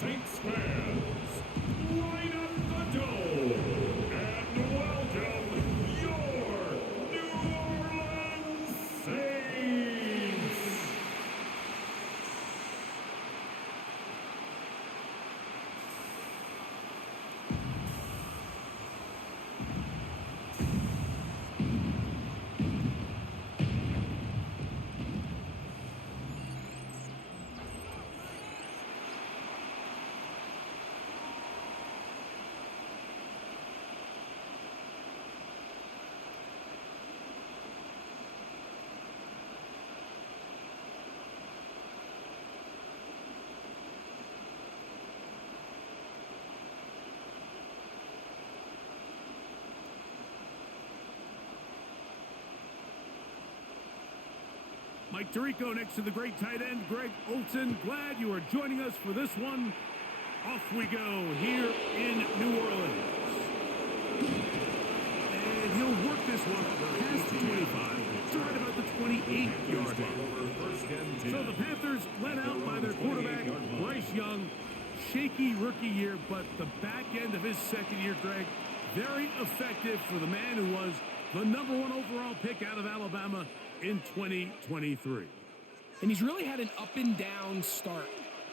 Saints fans, line up the door and welcome your New Orleans Saints. Mike Tirico next to the great tight end, Greg Olson. Glad you are joining us for this one. Off we go here in New Orleans. And he'll work this one past the 25 to right about the 28-yard line. So the Panthers led out by their quarterback, Bryce Young. Shaky rookie year, but the back end of his second year, Greg, very effective for the man who was the #1 overall pick out of Alabama in 2023. And he's really had an up and down start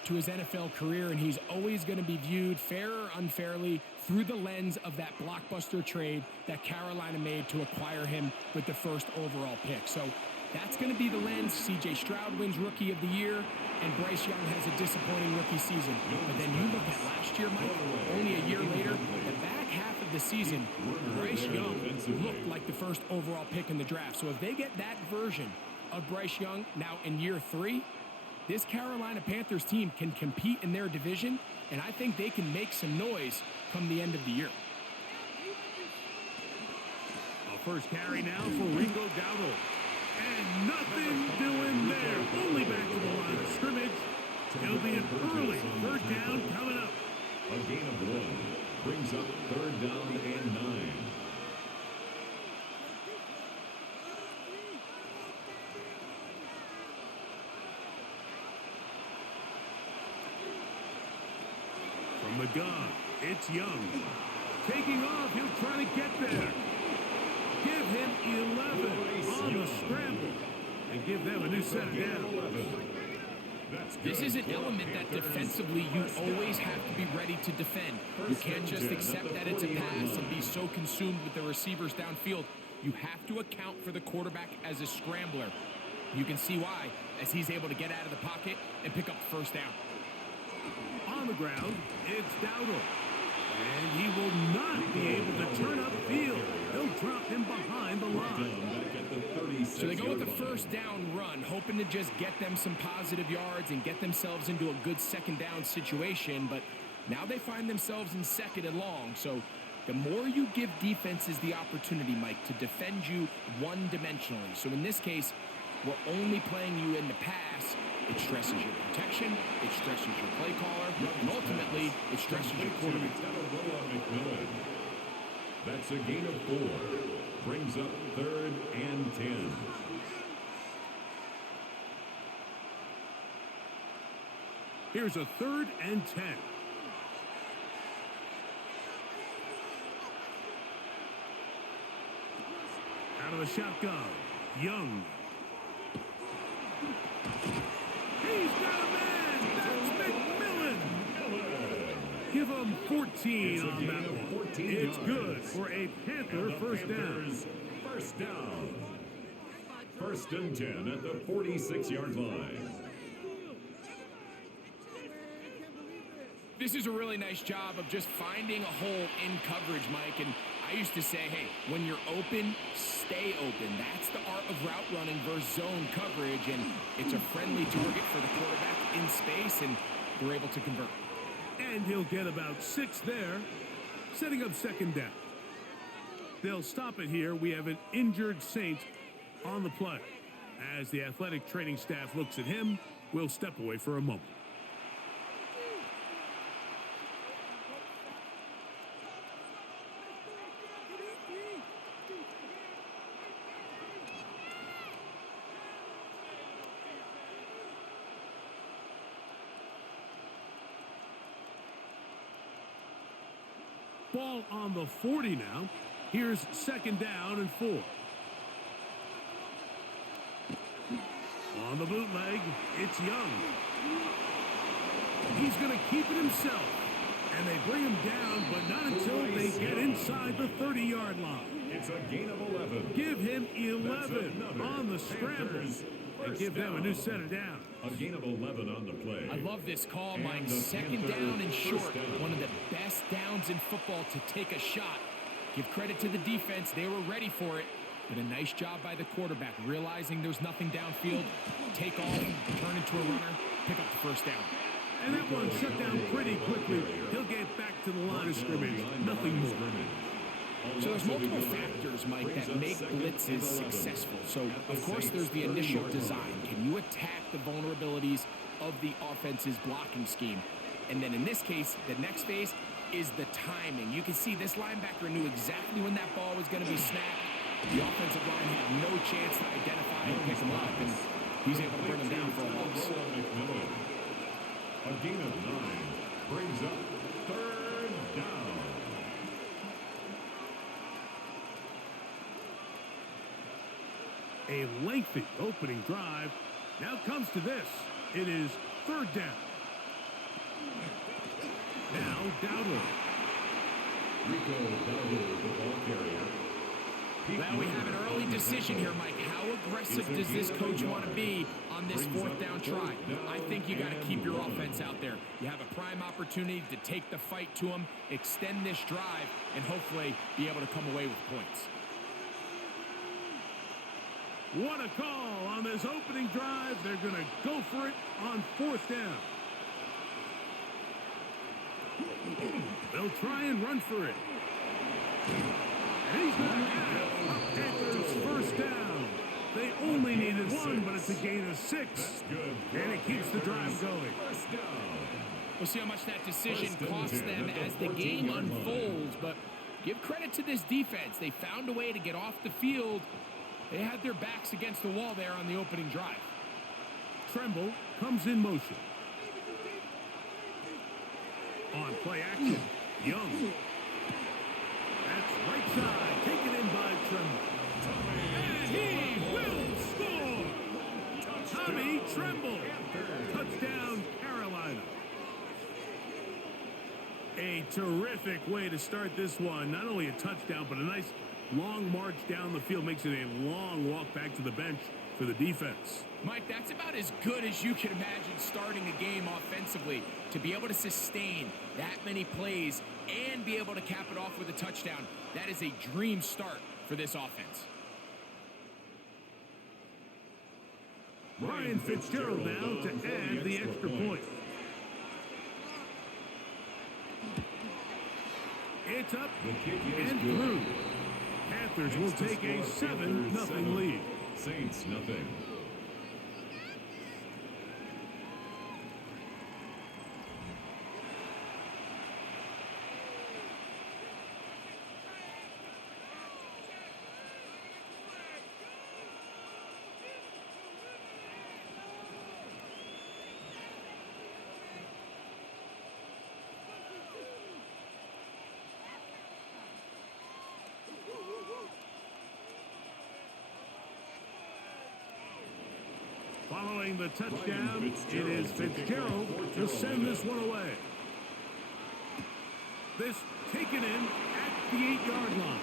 to his NFL career, and he's always going to be viewed, fair or unfairly, through the lens of that blockbuster trade that Carolina made to acquire him with the first overall pick. So that's going to be the lens. C.J. Stroud wins Rookie of the Year, and Bryce Young has a disappointing rookie season. But then you look at last year, Mike, only a year later, the back half of the season, Bryce Young looked like the first overall pick in the draft. So if they get that version of Bryce Young now in year 3, this Carolina Panthers team can compete in their division, and I think they can make some noise come the end of the year. A first carry now for Rico Dowdle. And nothing doing there. Only back to the line of scrimmage. It'll be an early third down coming up. A gain of 1 brings up 3rd down and 9. From the gun, it's Young. Taking off, he'll try to get there. Give him 11 on the scramble and give them a new set of downs. This is an element that defensively you always have to be ready to defend. You can't just accept that it's a pass and be so consumed with the receivers downfield. You have to account for the quarterback as a scrambler. You can see why, as he's able to get out of the pocket and pick up the first down. On the ground, it's Dowdle. And he will not be able to turn upfield. They'll drop him behind the line. So they go with the first down run, hoping to just get them some positive yards and get themselves into a good second down situation. But now they find themselves in 2nd and long. So the more you give defenses the opportunity, Mike, to defend you one-dimensionally. So in this case, we're only playing you in the pass. It stresses your protection, it stresses your play caller, and ultimately, it stresses your quarterback. That's a gain of 4. Brings up 3rd and 10. Here's a 3rd and 10. Out of the shotgun, Young. He's got a man! That's McMillan! Give him 14 on that one. It's good for a Panther first down. First down. 1st and 10 at the 46-yard line. This is a really nice job of just finding a hole in coverage, Mike. And I used to say, hey, when you're open, stay open. That's the art of route running versus zone coverage. And it's a friendly target for the quarterback in space, and they're able to convert. And he'll get about 6 there, setting up 2nd down. They'll stop it here. We have an injured Saint on the play. As the athletic training staff looks at him, we'll step away for a moment. Ball on the 40 now. Here's 2nd down and 4. On the bootleg, it's Young. He's going to keep it himself. And they bring him down, but not until they get inside the 30-yard line. It's a gain of 11. Give him 11 on the scrambles and give them a new set of down. A gain of 11 on the play. I love this call, Mike. 2nd down and short. One of the best downs in football to take a shot. Give credit to the defense. They were ready for it. But a nice job by the quarterback, realizing there's nothing downfield. Take off, turn into a runner, pick up the 1st down. And that one shut down pretty quickly. He'll get back to the line of scrimmage. Nothing more. So there's multiple factors, Mike, that make blitzes successful. So, of course, there's the initial design. Can you attack the vulnerabilities of the offense's blocking scheme? And then in this case, the next phase is the timing. You can see this linebacker knew exactly when that ball was going to be snapped. The offensive line had no chance to identify and pick him up, and he's able to bring him down for a loss. A gain of 9 brings up 3rd down. A lengthy opening drive. Now comes to this. It is 3rd down. Now Dowdle. Rico Dowdle, the ball carrier. Well, we have an early decision here, Mike. How aggressive does this coach want to be on this 4th down try? I think you got to keep your offense out there. You have a prime opportunity to take the fight to them, extend this drive, and hopefully be able to come away with points. What a call on this opening drive. They're going to go for it on 4th down. They'll try and run for it. And he's going to have a Panthers 1st down. They only needed 1, but it's a gain of 6. And it keeps the drive going. We'll see how much that decision costs them as the game unfolds, but give credit to this defense. They found a way to get off the field. They had their backs against the wall there on the opening drive. Tremble comes in motion. On play action, Young. That's right side, taken in by Tremble. And he will score! Tommy Tremble. Touchdown, Carolina. A terrific way to start this one. Not only a touchdown, but a nice long march down the field. Makes it a long walk back to the bench for the defense. Mike, that's about as good as you can imagine starting a game offensively. To be able to sustain that many plays and be able to cap it off with a touchdown, that is a dream start for this offense. Ryan Fitzgerald now to add the extra point. It's up and through. Panthers will take a 7-0 lead. Saints nothing. Following the touchdown, it is Fitzgerald to send this one away. This taken in at the 8-yard line.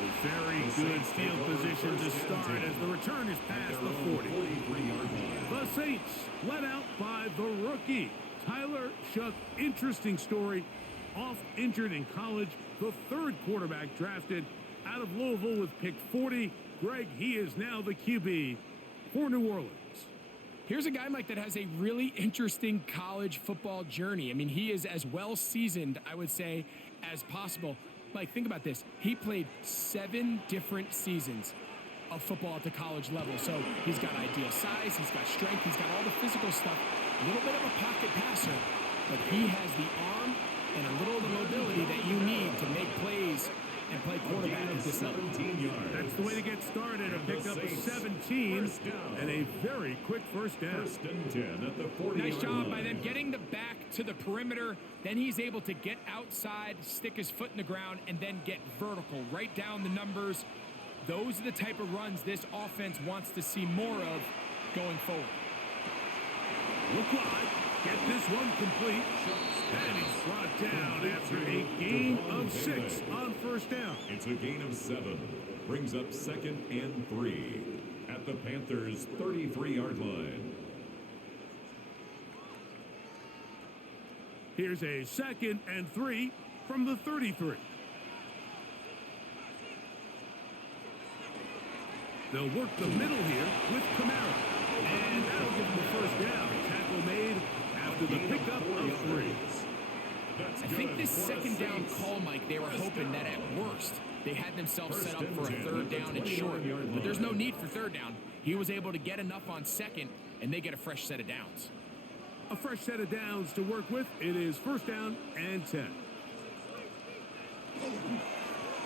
A very good field position to start as the return is past the 40. The Saints led out by the rookie, Tyler Shough. Interesting story. Off injured in college, the 3rd quarterback drafted out of Louisville with pick 40. Greg, he is now the QB for New Orleans. Here's a guy, Mike, that has a really interesting college football journey. I mean, he is as well seasoned, I would say, as possible. Mike, think about this. He played 7 different seasons of football at the college level. So he's got ideal size, he's got strength, he's got all the physical stuff. A little bit of a pocket passer, but he has the arm and a little of the mobility that you need to make plays and play quarterback at this level. That's the way to get started. A pickup of 17 and a very quick first down. First and 10 at the 40-yard Nice job by line. them getting the back to the perimeter. Then he's able to get outside, stick his foot in the ground, and then get vertical. Write down the numbers. Those are the type of runs this offense wants to see more of going forward. Look wide. Get this one complete. And he's brought down after a gain of 6 on first down. It's a gain of 7. Brings up 2nd and 3 at the Panthers' 33-yard line. Here's a 2nd and 3 from the 33. They'll work the middle here with Kamara. And that'll give them the first down. Tackle made after the pickup of 3. I think this second down call, Mike, they were hoping that at worst they had themselves set up for a third down and short. But there's no need for third down. He was able to get enough on second, and they get a fresh set of downs. A fresh set of downs to work with. It is first down and 10.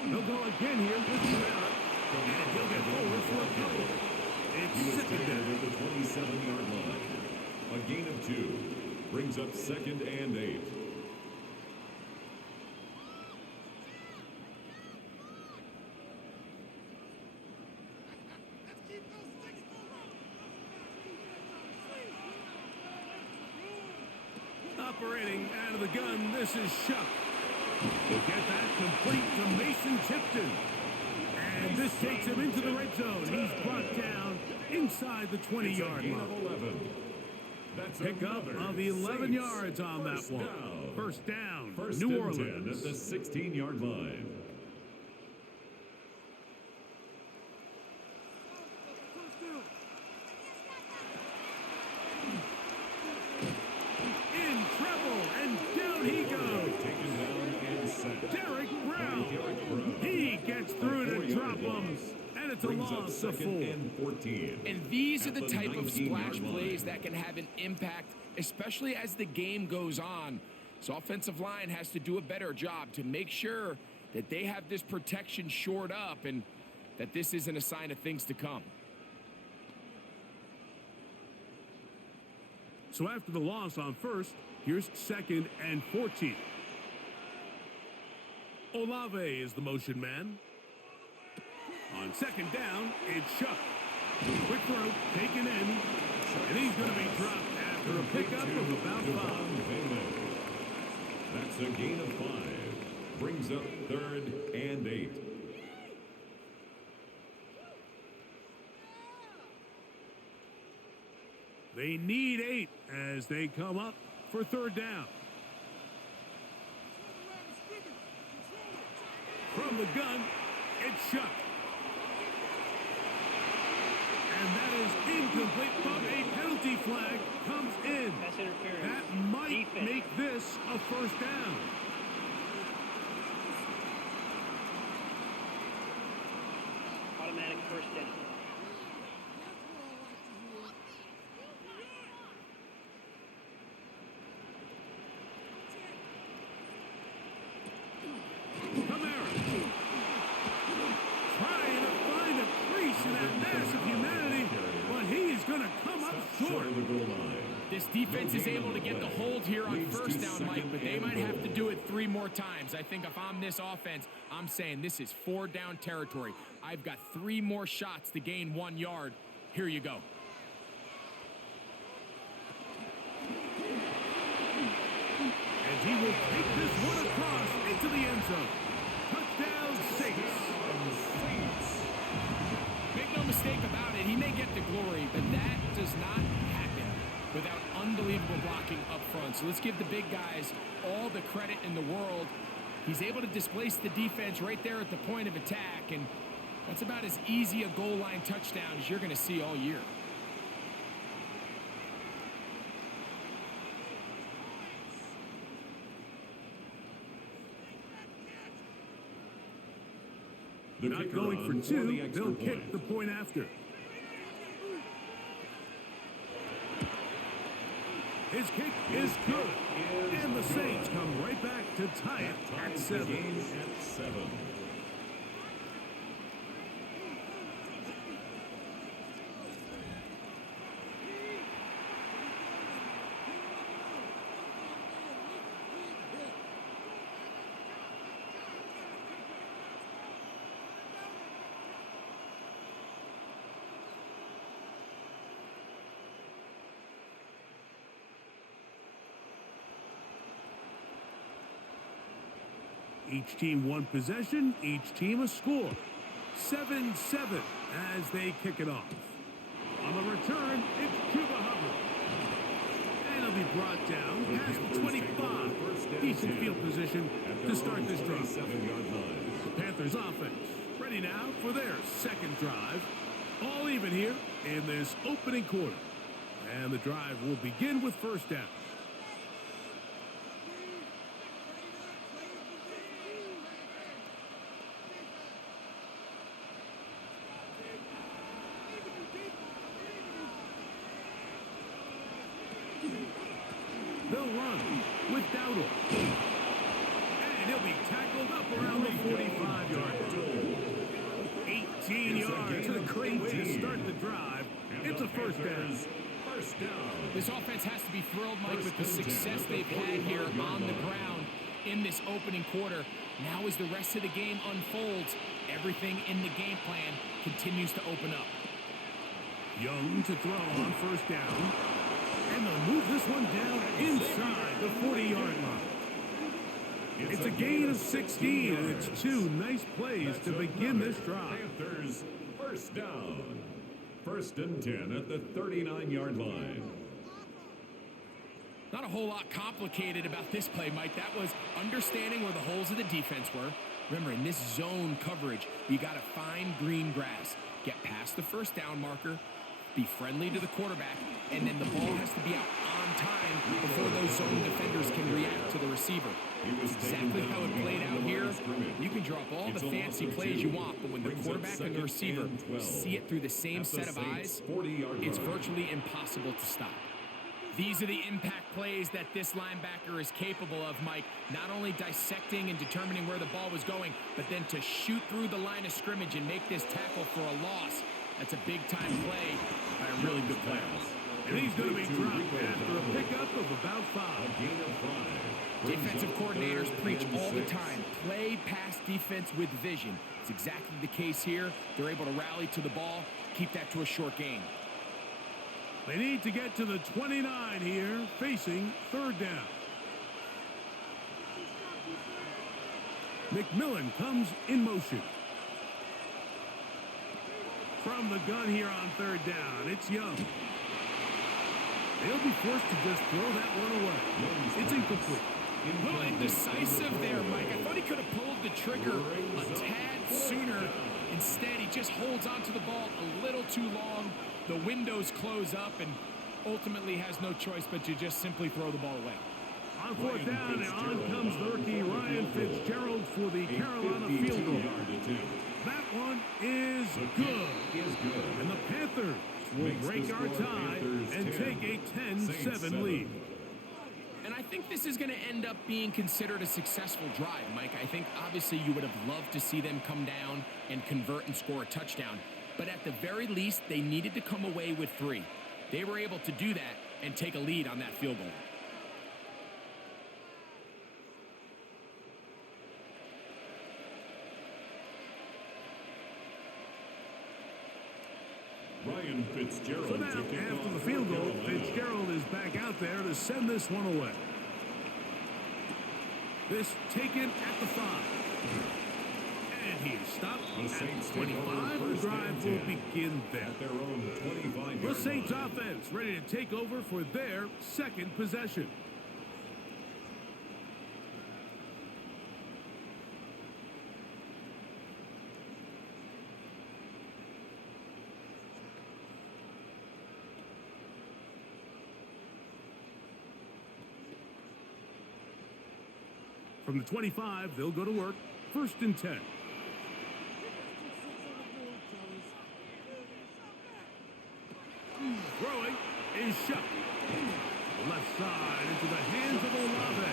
They'll go again here with Kamara. And he'll get forward for a couple. It's second down at the 27-yard line. A gain of 2. Brings up 2nd and 8. Operating out of the gun, this is Shuck. He'll get that complete to Mason Tipton. And this takes him into the red zone. He's brought down inside the 20-yard line. Pickup of 11 yards on that one. First down, New Orleans. At the 16-yard line. In trouble, and down he goes. Taken down and set. Derek Brown. He gets through to drop him. And it's a loss of 4. And 14. And these are the type of splash plays that can have an impact, especially as the game goes on. So offensive line has to do a better job to make sure that they have this protection shored up and that this isn't a sign of things to come. So after the loss on first, here's 2nd and 14. Olave is the motion man. On 2nd down, it's Shuck. Quick throw, taken in, and he's going to be dropped after a pickup of about 5. That's a gain of 5. Brings up 3rd and 8. They need 8 as they come up for 3rd down. From the gun, it's Shuck. And that is incomplete, but a penalty flag comes in. That might make this a first down. Automatic first down. Kamara. Trying to find a crease in that mass of humanity, but he's going to come up short. This defense is able to get the hold here on first down, Mike, but they might have to do it 3 more times. I think if I'm this offense, I'm saying this is 4 down territory. I've got 3 more shots to gain 1 yard. Here you go. And he will take this one across into the end zone. Touchdown, Saints. Make no mistake about it, he may get the glory, but that does not happen without unbelievable blocking up front. So let's give the big guys all the credit in the world. He's able to displace the defense right there at the point of attack, and that's about as easy a goal line touchdown as you're going to see all year. Not going for 2, they'll kick the point after. His kick is good. And the Saints come right back to tie it at 7. Each team one possession, each team a score. 7-7 as they kick it off. On the return, it's Cuba Hubbard. And he'll be brought down past the 25. Decent field position to start this drive. The Panthers offense ready now for their second drive. All even here in this opening quarter. And the drive will begin with first down. They'll run with Dowdle. And he'll be tackled up around the 45-yard line. 18 yards to the crate to start the drive. It's a first down. This offense has to be thrilled, Mike, with the success they've had here on the ground in this opening quarter. Now as the rest of the game unfolds, everything in the game plan continues to open up. Young to throw on first down. And they'll move this one down inside the 40-yard line. It's a gain of 16, and it's two nice plays to begin this drive. Panthers first down. First and 10 at the 39-yard line. Not a whole lot complicated about this play, Mike. That was understanding where the holes of the defense were. Remember, in this zone coverage, you got to find green grass. Get past the first down marker, be friendly to the quarterback, and then the ball has to be out on time before those zone defenders can react to the receiver. It's exactly how it played out here. You can draw up all the fancy plays you want, but when the quarterback and the receiver see it through the same set of eyes, it's virtually impossible to stop. These are the impact plays that this linebacker is capable of, Mike. Not only dissecting and determining where the ball was going, but then to shoot through the line of scrimmage and make this tackle for a loss. That's a big-time play by a really good player. And he's going to be dropped after a pickup of about 5. Defensive coordinators preach all the time. Play pass defense with vision. It's exactly the case here. They're able to rally to the ball, keep that to a short gain. They need to get to the 29 here, facing third down. McMillan comes in motion. From the gun here on third down, it's Young. They'll be forced to just throw that one away. It's incomplete. A little indecisive there, Mike. I thought he could have pulled the trigger a tad sooner. Instead, he just holds onto the ball a little too long. The windows close up and ultimately has no choice but to just simply throw the ball away. On fourth down, and on comes the rookie Ryan Fitzgerald for the Carolina field goal. That one is good. And the Panthers will break our tie and take a 10-7 lead. And I think this is going to end up being considered a successful drive, Mike. I think obviously you would have loved to see them come down and convert and score a touchdown. But at the very least, they needed to come away with 3. They were able to do that and take a lead on that field goal. Ryan Fitzgerald. So now, after the field goal, Fitzgerald is back out there to send this one away. This taken at the 5. And he is stopped at the 25. The drive will begin there. At their own 25. The Saints offense ready to take over for their second possession. From the 25, they'll go to work. First and 10. Throwing is shot. Left side into the hands of Olave.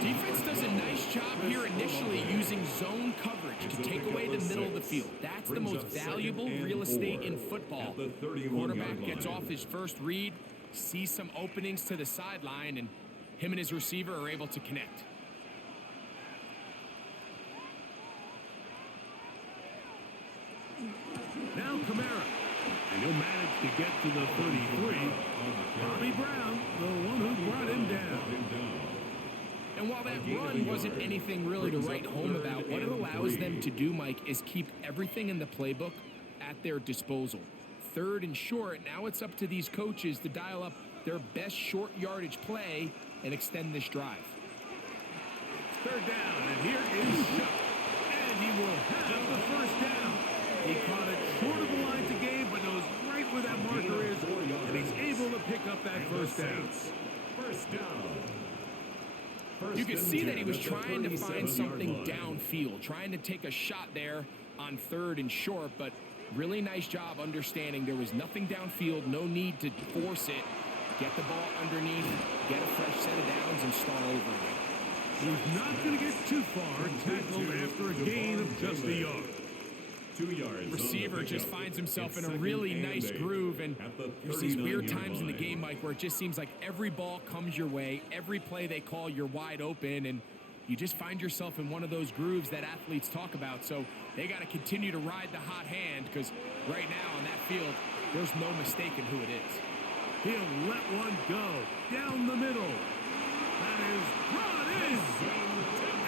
Defense does a nice job here initially using zone coverage to take away the middle of the field. That's the most valuable real estate in football. Quarterback gets off his first read, sees some openings to the sideline, and him and his receiver are able to connect. Now Kamara. And he'll manage to get to the 33. Bobby Brown, the one who brought him down. And while that run wasn't anything really to write home about, what it allows them to do, Mike, is keep everything in the playbook at their disposal. Third and short, now it's up to these coaches to dial up their best short yardage play and extend this drive. Third down, and here is Shuck. And he will have the first down. He caught it short of the line to gain, but knows right where that marker is, and he's able to pick up that first down. First down. You could see that he was trying to find something downfield, trying to take a shot there on third and short, but really nice job understanding there was nothing downfield, no need to force it. Get the ball underneath, get a fresh set of downs, and start over again. He's not going to get too far tackled after a gain of just a yard. 2 yards. Receiver just finds himself in a really nice groove, and there's these weird times in the game, Mike, where it just seems like every ball comes your way, every play they call, you're wide open, and you just find yourself in one of those grooves that athletes talk about. So they got to continue to ride the hot hand, because right now on that field, there's no mistaking who it is. He'll let one go down the middle. That is brought in.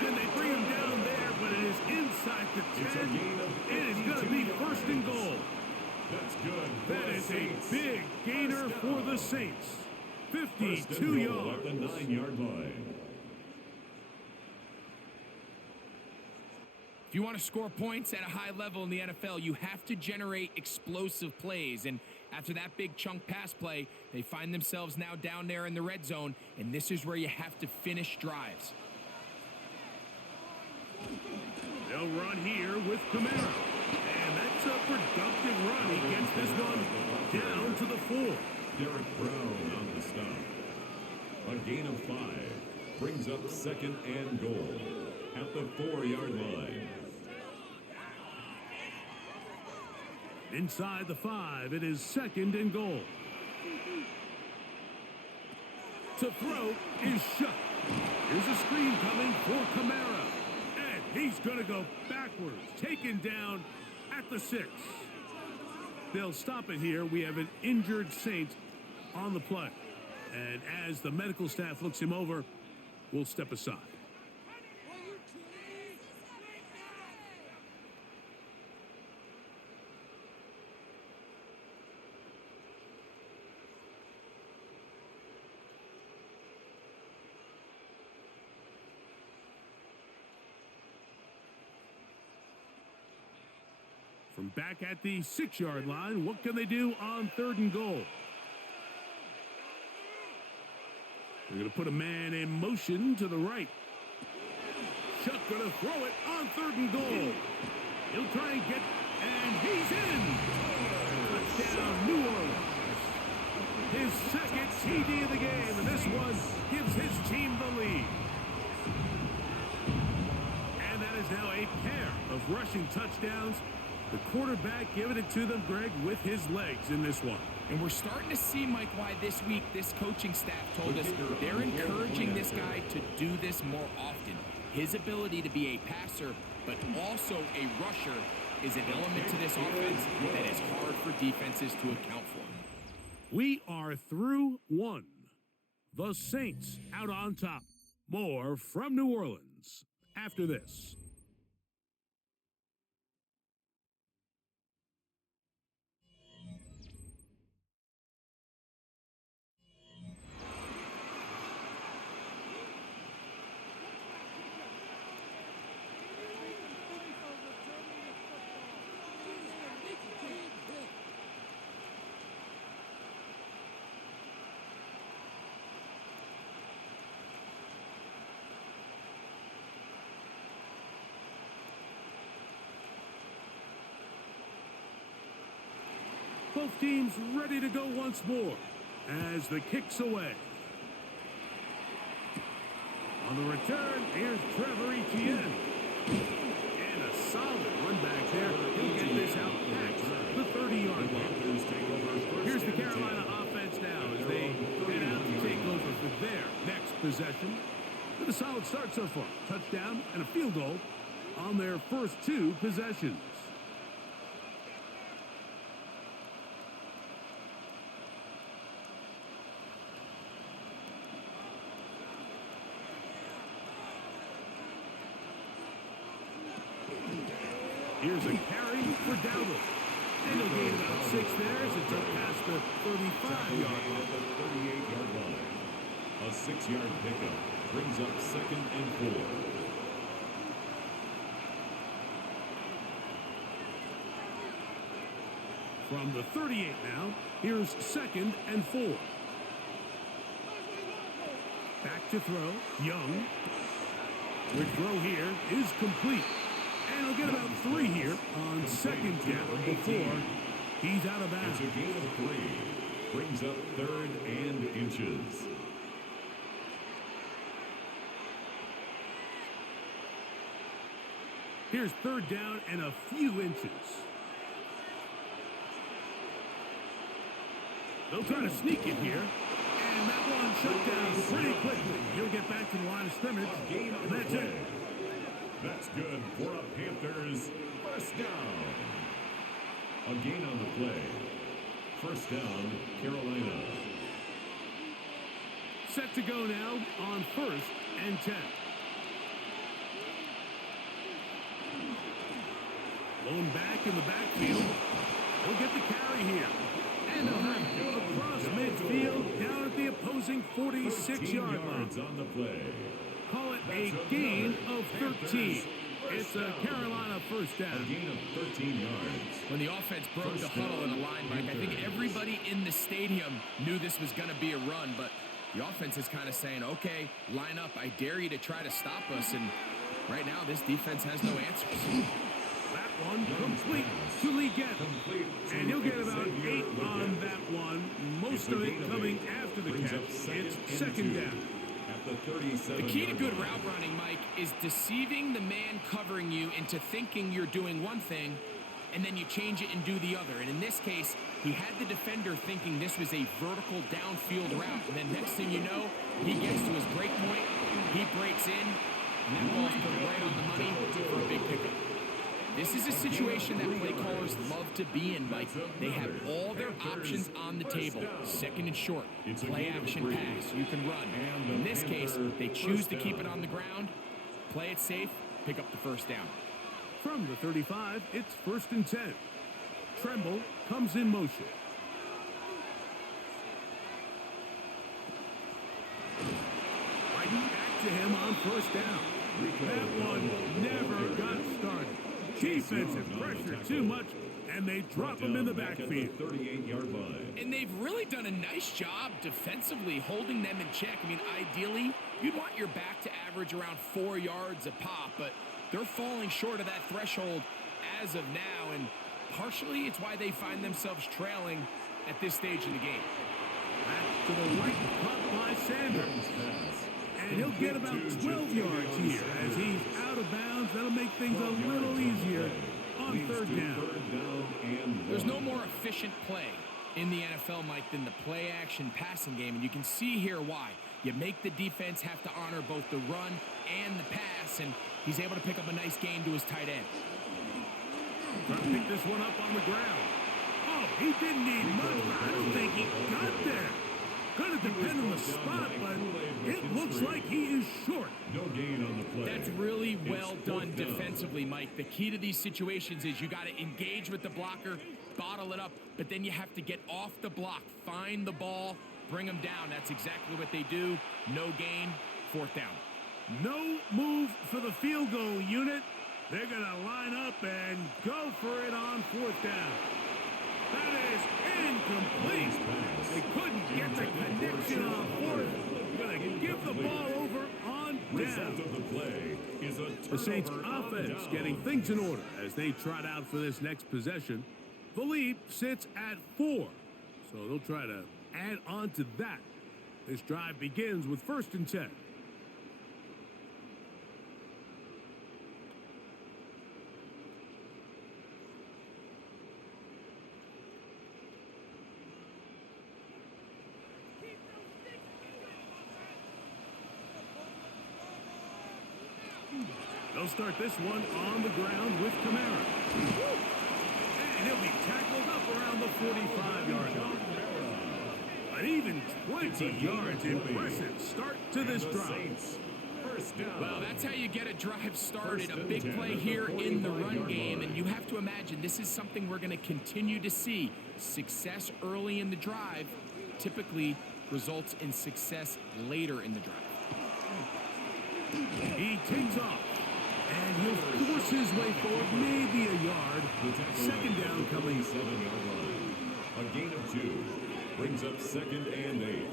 And they bring him down there, but it is inside the 10. It is going to be first and goal. That's good. That is a big gainer for the Saints. 52 yards. At the 9-yard line. If you want to score points at a high level in the NFL, you have to generate explosive plays. And after that big chunk pass play, they find themselves now down there in the red zone, and this is where you have to finish drives. They'll run here with Kamara. And that's a productive run. He gets this one down to the 4. Derek Brown on the stop. A gain of 5 brings up second and goal at the 4-yard line. Inside the 5, it is second and goal. To throw is Shuck. Here's a screen coming for Kamara. And he's going to go backwards, taken down at the 6. They'll stop it here. We have an injured Saint on the play. And as the medical staff looks him over, we'll step aside. From back at the 6-yard line, what can they do on third and goal? They're going to put a man in motion to the right. Shuck going to throw it on third and goal. He'll try and get, and he's in. Touchdown, New Orleans. His second TD of the game, and this one gives his team the lead. And that is now a pair of rushing touchdowns. The quarterback giving it to them, Greg, with his legs in this one. And we're starting to see, Mike, why this week this coaching staff told us they're encouraging this guy to do this more often. His ability to be a passer, but also a rusher, is an element to this offense that is hard for defenses to account for. We are through one. The Saints out on top. More from New Orleans after this. Both teams ready to go once more as the kick's away. On the return, here's Trevor Etienne. And a solid run back there. He'll get this out past the 30-yard line. Here's the Carolina offense now as they head out to take over for their next possession. With a solid start so far. Touchdown and a field goal on their first 2 possessions. Here's a carry for Dowdle. And he'll gain about 6 there as it's up past the 35-yard line. 38-yard line. A 6-yard pickup brings up 2nd and 4. From the 38 now, here's 2nd and 4. Back to throw, Young. The throw here is complete. And he'll get about 3 here on 2nd down before he's out of bounds. It's a gain of 3. Brings up 3rd and inches. Here's 3rd down and a few inches. They'll try to sneak it here. And that one shut down pretty quickly. He'll get back to the line of scrimmage. And that's it. That's good for a Panthers first down. A gain on the play. First down, Carolina. Set to go now on 1st and 10. Blown back in the backfield. He'll get the carry here. And they'll have across midfield down at the opposing 46-yard line. On the play. Call it a gain of 13. It's a Carolina first down. A gain of 13 yards. When the offense broke the huddle in the line, Mike, I think everybody in the stadium knew this was going to be a run, but the offense is kind of saying, okay, line up. I dare you to try to stop us, and right now this defense has no answers. That one complete to Leggett. And he'll get about 8 on that one. Most of it coming after the catch. It's 2nd down. The key to good route running, Mike, is deceiving the man covering you into thinking you're doing one thing, and then you change it and do the other. And in this case, he had the defender thinking this was a vertical downfield route. And then next thing you know, he gets to his break point, he breaks in, and that ball's put right on the money for a big pickup. This is a situation that play callers love to be in, Mike. They have all their options on the table. 2nd and short, play action pass, you can run. In this case, they choose to keep it on the ground, play it safe, pick up the first down. From the 35, it's 1st and 10. Tremble comes in motion. Right back to him on 1st down. That one never got started. Defensive pressure too much, and they drop him in the backfield. 38-yard line. And they've really done a nice job defensively holding them in check. I mean, ideally, you'd want your back to average around 4 yards a pop, but they're falling short of that threshold as of now, and partially it's why they find themselves trailing at this stage in the game. Back to the right, caught by Sanders. And he'll get about 12 yards here as he's out of bounds. That'll make things a little easier on 3rd down. There's no more efficient play in the NFL, Mike, than the play-action passing game, and you can see here why. You make the defense have to honor both the run and the pass, and he's able to pick up a nice gain to his tight end. Trying to pick this one up on the ground. Oh, he didn't need much, but I don't think he got there. Gonna depend on the spot, but it looks like he is short. No gain on the play. That's really well done defensively, Mike. The key to these situations is you got to engage with the blocker, bottle it up, but then you have to get off the block, find the ball, bring them down. That's exactly what they do. No gain, 4th down. No move for the field goal unit. They're gonna line up and go for it on 4th down. That is incomplete. They couldn't get the connection on 4th. Gonna give the ball over on down. The Saints offense getting things in order as they trot out for this next possession. The lead sits at 4, so they'll try to add on to that. This drive begins with 1st and 10. They'll start this one on the ground with Kamara. And he'll be tackled up around the 45-yard line. An even 20 yards. Impressive start to this drive. First down. Well, that's how you get a drive started. A big play here in the run game, and you have to imagine this is something we're going to continue to see. Success early in the drive typically results in success later in the drive. He takes off, and he'll force his way forward, maybe a yard. Second down coming. 7-yard line. A gain of 2 brings up 2nd and 8.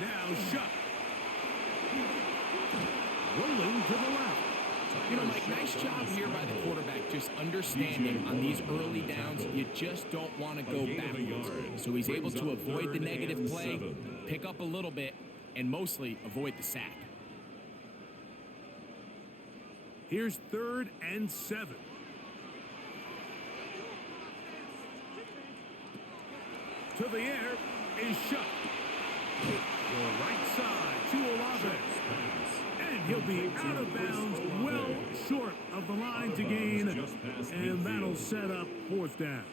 Now Shuck. Rolling to the left. You know, Mike, nice job here by the quarterback, just understanding on these early downs, you just don't want to go backwards. So he's able to avoid the negative play, pick up a little bit, and mostly avoid the sack. Here's 3rd and 7. To the air is Shuck. The right side to Olave. And he'll be out of bounds, well short of the line to gain. And that'll set up 4th down.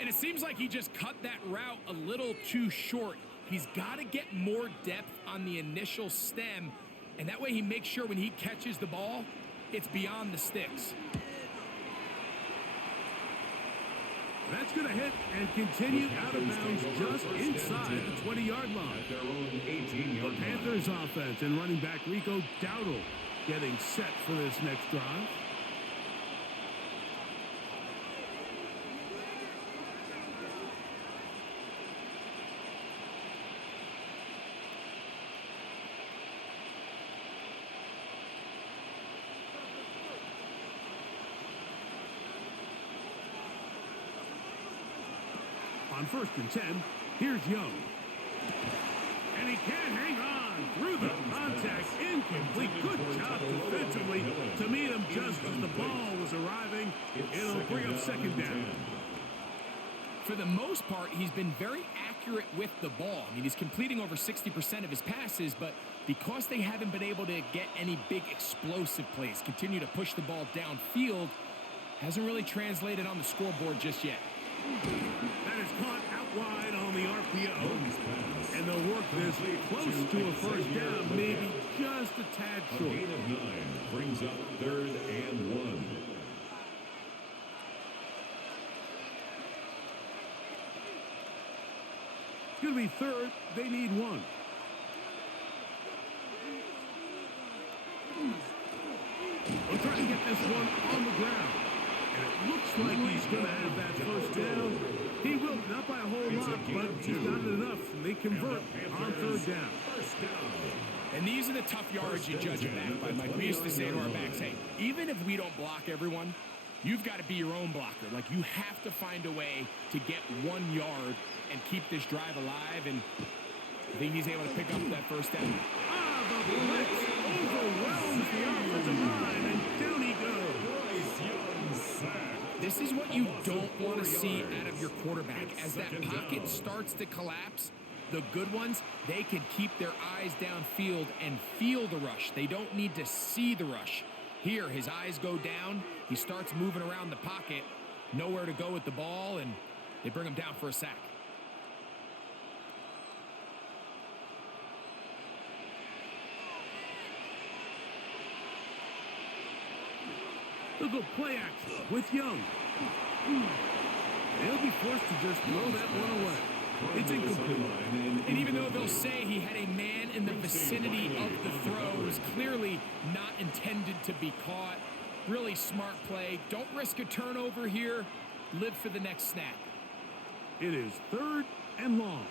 And it seems like he just cut that route a little too short. He's got to get more depth on the initial stem, and that way he makes sure when he catches the ball, it's beyond the sticks. That's going to hit and continue out of bounds just inside the 20-yard line. At their own 18-yard The Panthers offense and running back Rico Dowdle getting set for this next drive. On 1st and 10, here's Young. And he can't hang on through the contact. Incomplete. Good job defensively to meet him just as the ball was arriving. It'll bring up 2nd down. For the most part, he's been very accurate with the ball. I mean, he's completing over 60% of his passes, but because they haven't been able to get any big explosive plays, continue to push the ball downfield, hasn't really translated on the scoreboard just yet. That is caught out wide on the RPO. And they'll work this close to a 1st down, maybe just a tad short. A gain of 9 brings up 3rd and 1. It's going to be 3rd. They need 1. We'll try to get this one on the ground. And it looks like he's going to have that 1st down. He will, not by a whole lot, but he's got it enough. And they convert on 3rd down. And these are the tough yards you judge it back by, Mike. We used to say to our backs, hey, even if we don't block everyone, you've got to be your own blocker. Like, you have to find a way to get 1 yard and keep this drive alive. And I think he's able to pick up that 1st down. The blitz overwhelms the offensive line, and down he goes. This is what you don't want to see out of your quarterback. As that pocket starts to collapse, the good ones, they can keep their eyes downfield and feel the rush. They don't need to see the rush. Here, his eyes go down. He starts moving around the pocket, nowhere to go with the ball, and they bring him down for a sack. They'll go play action with Young. They'll be forced to just throw that one away. It's incomplete. And even though they'll say he had a man in the vicinity of the throw, it was clearly not intended to be caught. Really smart play. Don't risk a turnover here. Live for the next snap. It is 3rd and long.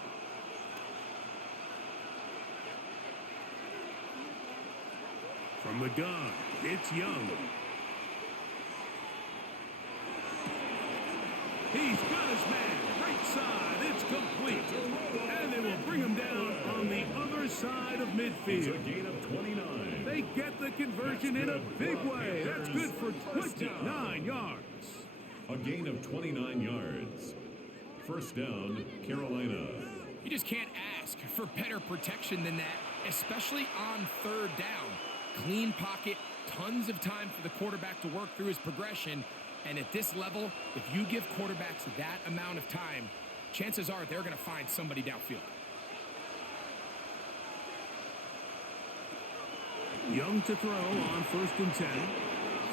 From the gun, it's Young. He's got his man, right side, it's complete. And they will bring him down on the other side of midfield. A gain of 29. They get the conversion in a big way. That's good for 29 yards. A gain of 29 yards. 1st down, Carolina. You just can't ask for better protection than that, especially on 3rd down. clean pocket, tons of time for the quarterback to work through his progression. And at this level, if you give quarterbacks that amount of time, chances are they're going to find somebody downfield. Young to throw on 1st and 10.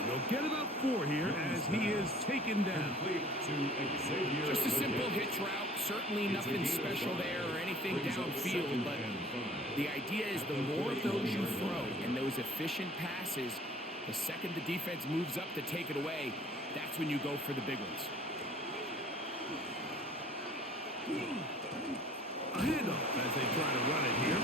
They'll get about 4 here as he is taken down. Just a simple hitch route. Certainly nothing special there or anything downfield, but the idea is the more of those you throw and those efficient passes, the second the defense moves up to take it away, that's when you go for the big ones. A handoff as they try to run it here.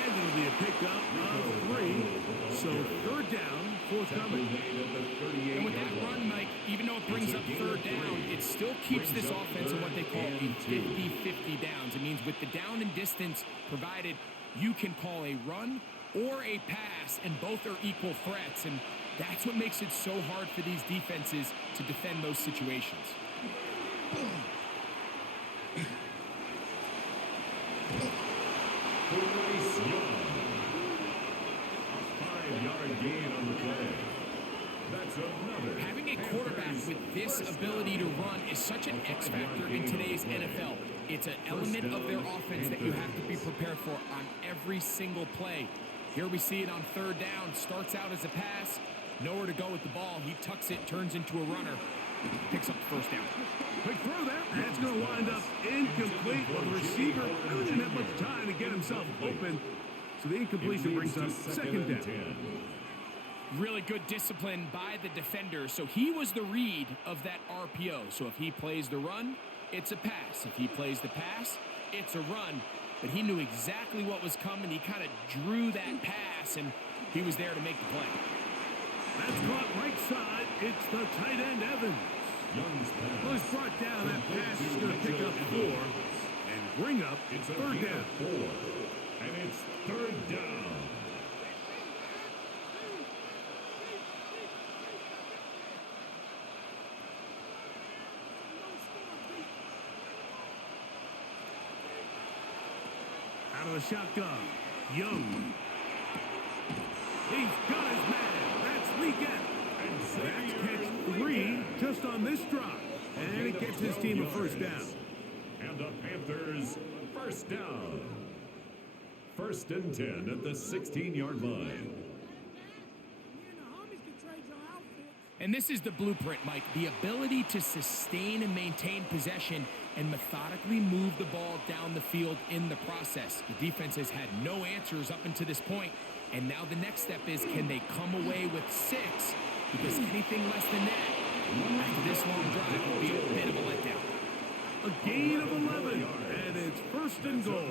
And it'll be a pickup of 3. So 3rd down, forthcoming. And with that run, Mike, even though it brings up 3rd down, it still keeps this offense in what they call a 50-50 downs. It means with the down and distance provided, you can call a run or a pass, and both are equal threats. And that's what makes it so hard for these defenses to defend those situations. Gain on the play. That's another. Having a quarterback with this ability to run is such an X factor in today's NFL. It's an element of their offense that you have to be prepared for on every single play. Here we see it on 3rd down. Starts out as a pass. Nowhere to go with the ball. He tucks it, turns into a runner. Picks up the 1st down. Quick throw there. That's going to wind up incomplete. Well, the receiver really didn't have much time to get himself open. So the incompletion brings up 2nd down. Really good discipline by the defender. So he was the read of that RPO. So if he plays the run, it's a pass. If he plays the pass, it's a run. But he knew exactly what was coming. He kind of drew that pass, and he was there to make the play. That's caught right side. It's the tight end, Evans. Well, he's brought down. That pass is going to pick up 4 and bring up 3rd down. 4. And it's 3rd down. Out of the shotgun, Young. He's got his man. That's weekend. That's catch 3 just on this drive. And it gets his team a 1st down. And the Panthers, 1st down. 1st and 10 at the 16-yard line. And this is the blueprint, Mike. The ability to sustain and maintain possession and methodically move the ball down the field in the process. The defense has had no answers up until this point, and now the next step is, can they come away with 6? Because anything less than that, after this long drive, will be a bit of a letdown. A gain of 11, and it's 1st and goal.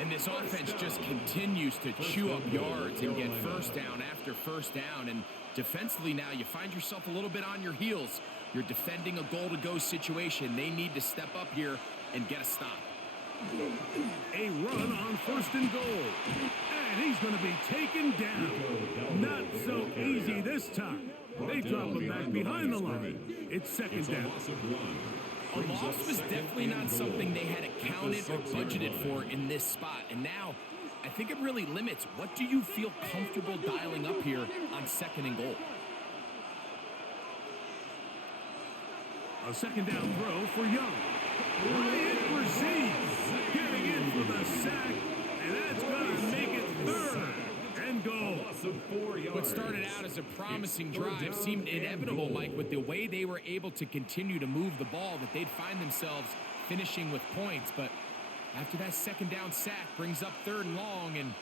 And this offense just continues to chew up yards and get 1st down after 1st down. And defensively now, you find yourself a little bit on your heels. You're defending a goal-to-go situation. They need to step up here and get a stop. A run on 1st and goal. And he's going to be taken down. Not so easy this time. They drop him back behind the line. It's 2nd down. A loss was definitely not something they had accounted or budgeted for in this spot. And now, I think it really limits, what do you feel comfortable dialing up here on 2nd and goal? A 2nd down throw for Young. Ryan proceeds, getting in for the sack, and that's going to make it 3rd and goal. What started out as a promising drive seemed inevitable, Mike, with the way they were able to continue to move the ball, that they'd find themselves finishing with points. But after that 2nd down sack brings up 3rd and long, and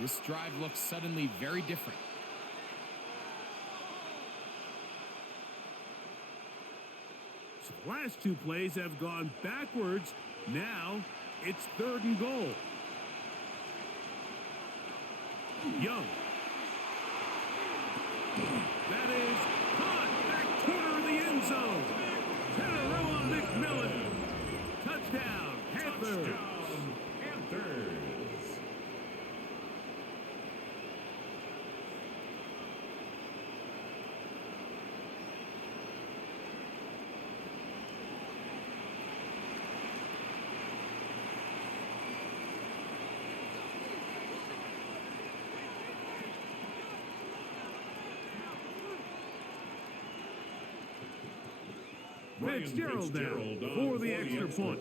this drive looks suddenly very different. So the last 2 plays have gone backwards. Now it's 3rd and goal. Young. That is caught back corner of the end zone. Tararoa McMillan. Touchdown, Panthers. Panthers. Fitzgerald down for the extra point.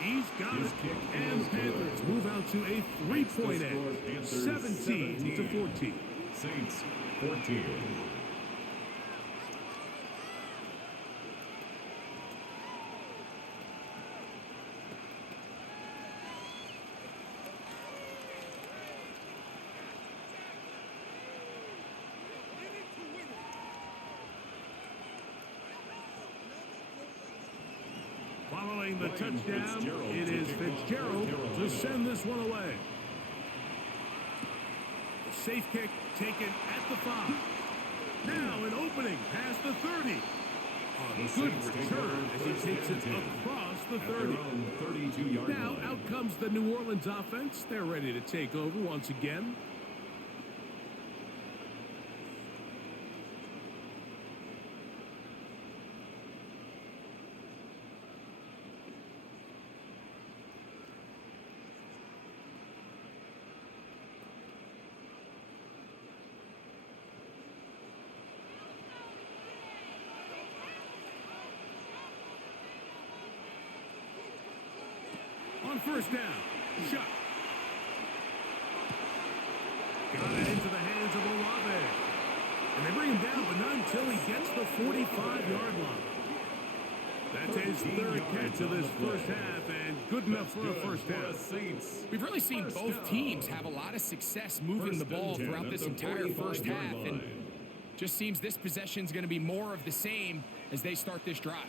He's got it. And Panthers move out to a 3-point edge, 17-14. Saints 14. Following the touchdown, it is Fitzgerald to send this one away. The safe kick taken at the 5. Now an opening past the 30. A good return as he takes it across the 30. Now out comes the New Orleans offense. They're ready to take over once again. On first down, Shuck. Got it into the hands of Olave. And they bring him down, but not until he gets the 45-yard line. That's his third catch of this first half, and good enough for a first down. We've really seen both teams have a lot of success moving the ball throughout this entire first half, and just seems this possession's going to be more of the same as they start this drive.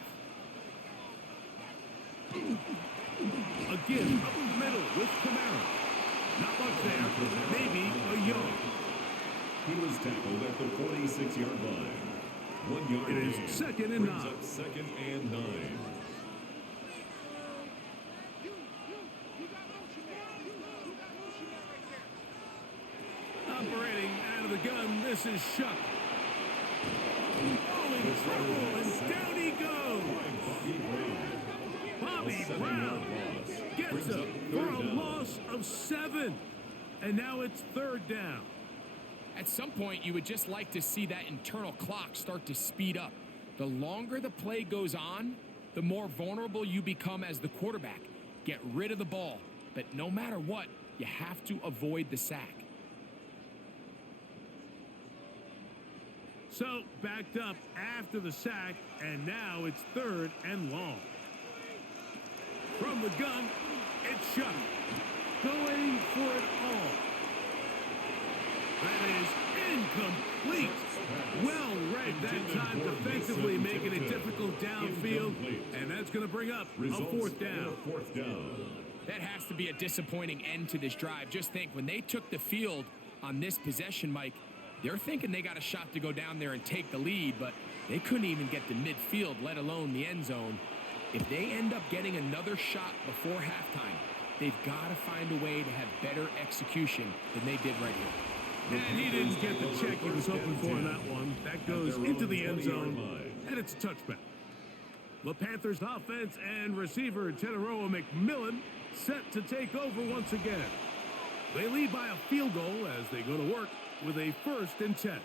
Again, up the middle with Kamara. Not much there, maybe a yard. He was tackled at the 46-yard line. 1 yard. It is second and 9. Up second and 9. Operating out of the gun, this is Shuck. Oh, in trouble, and down he goes. Bobby Brown gets up for a loss of 7. And now it's third down. At some point, you would just like to see that internal clock start to speed up. The longer the play goes on, the more vulnerable you become as the quarterback. Get rid of the ball, but no matter what, you have to avoid the sack. So, backed up after the sack, and now it's third and long. From the gun, it's Shuck. Going for it all. That is incomplete. Well read that time defensively, making it difficult downfield. And that's going to bring up a fourth down. That has to be a disappointing end to this drive. Just think, when they took the field on this possession, Mike, they're thinking they got a shot to go down there and take the lead, but they couldn't even get to midfield, let alone the end zone. If they end up getting another shot before halftime, they've got to find a way to have better execution than they did right here. And he didn't get the check he was hoping for in that one. That goes into the end zone, and it's a touchback. The Panthers offense and receiver Teteroa McMillan set to take over once again. They lead by a field goal as they go to work with a 1st and 10.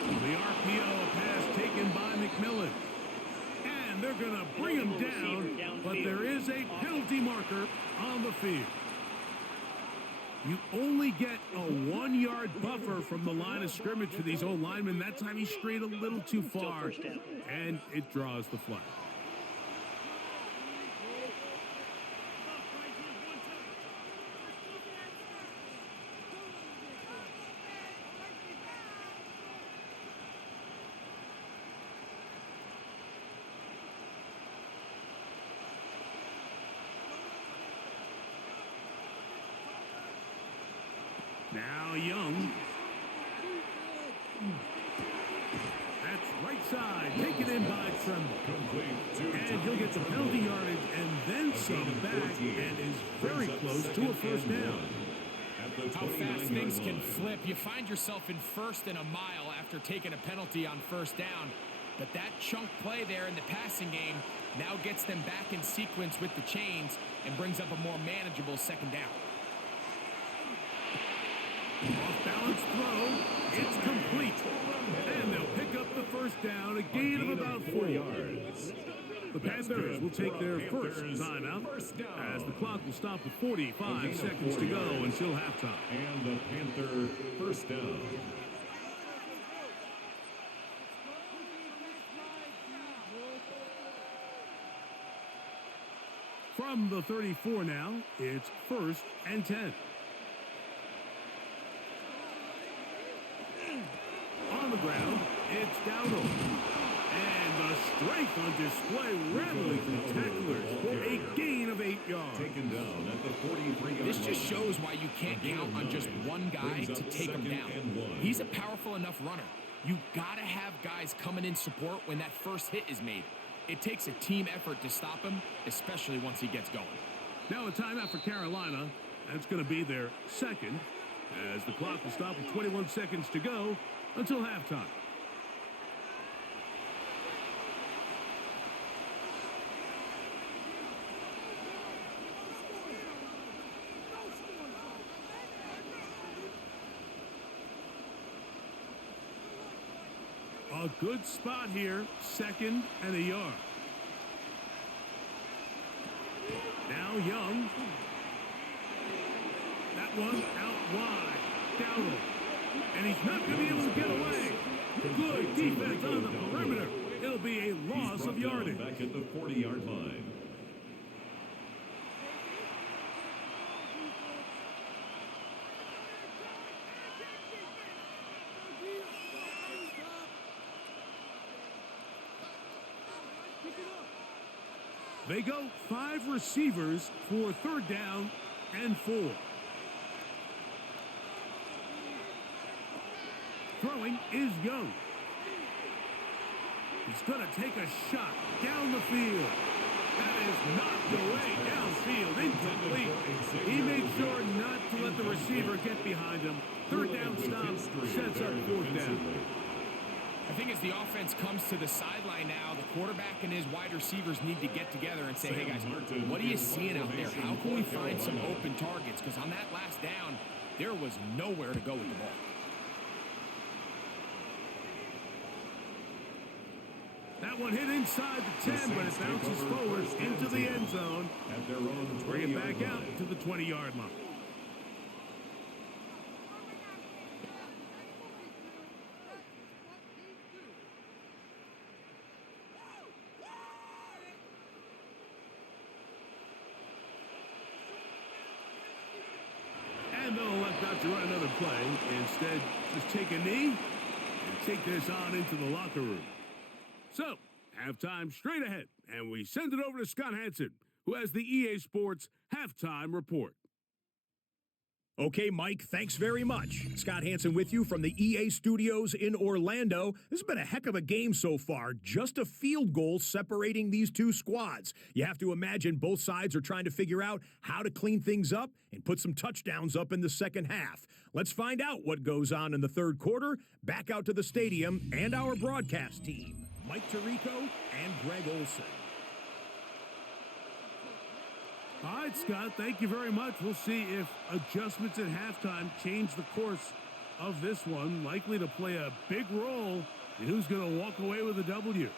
The RPO, a pass taken by McMillan. And they're going to bring him down, but there is a penalty marker on the field. You only get a 1-yard buffer from the line of scrimmage for these old linemen. That time he strayed a little too far, and it draws the flag. Now Young. That's right side, taken in by Tremble. And he'll get the penalty yardage and then some back, and is very close to a first down. How fast things can flip. You find yourself in first and a mile after taking a penalty on first down. But that chunk play there in the passing game now gets them back in sequence with the chains and brings up a more manageable second down. Off-balance throw. It's complete. And they'll pick up the first down, a gain of about 4 yards. The Panthers will take their first timeout as the clock will stop with 45 seconds to go until halftime. And the Panther first down. From the 34 now, it's 1st and 10. On the ground, it's Dowdle. And the strength on display, rattling through tacklers for a gain of 8 yards. Taken down at the 43-yard line. This just shows why you can't count on just one guy to take him down. He's a powerful enough runner. You gotta have guys coming in support when that first hit is made. It takes a team effort to stop him, especially once he gets going. Now a timeout for Carolina. That's going to be their second, as the clock will stop with 21 seconds to go until halftime. A good spot here, 2nd and a yard. Now Young. That one out wide. Dowdle. And he's not going to be able to get away. Good defense on the perimeter. It'll be a loss of yardage. Back at the 40-yard line. They go 5 receivers for 3rd down and 4. Throwing is Young. He's going to take a shot down the field. That is knocked away downfield, incomplete. He made sure not to let the receiver get behind him. 3rd down stop sets up 4th down. I think as the offense comes to the sideline now, the quarterback and his wide receivers need to get together and say, hey guys, what are you seeing out there? How can we find some open targets? Because on that last down, there was nowhere to go with the ball. That one hit inside the 10, but it bounces forward into the end zone. Bring it back out to the 20-yard line. And they'll elect not to run another play. Instead, just take a knee and take this on into the locker room. So, halftime straight ahead, and we send it over to Scott Hansen, who has the EA Sports Halftime Report. Okay, Mike, thanks very much. Scott Hansen with you from the EA Studios in Orlando. This has been a heck of a game so far. Just a field goal separating these two squads. You have to imagine both sides are trying to figure out how to clean things up and put some touchdowns up in the second half. Let's find out what goes on in the third quarter. Back out to the stadium and our broadcast team, Mike Tirico and Greg Olson. All right, Scott, thank you very much. We'll see if adjustments at halftime change the course of this one. Likely to play a big role in who's going to walk away with a W.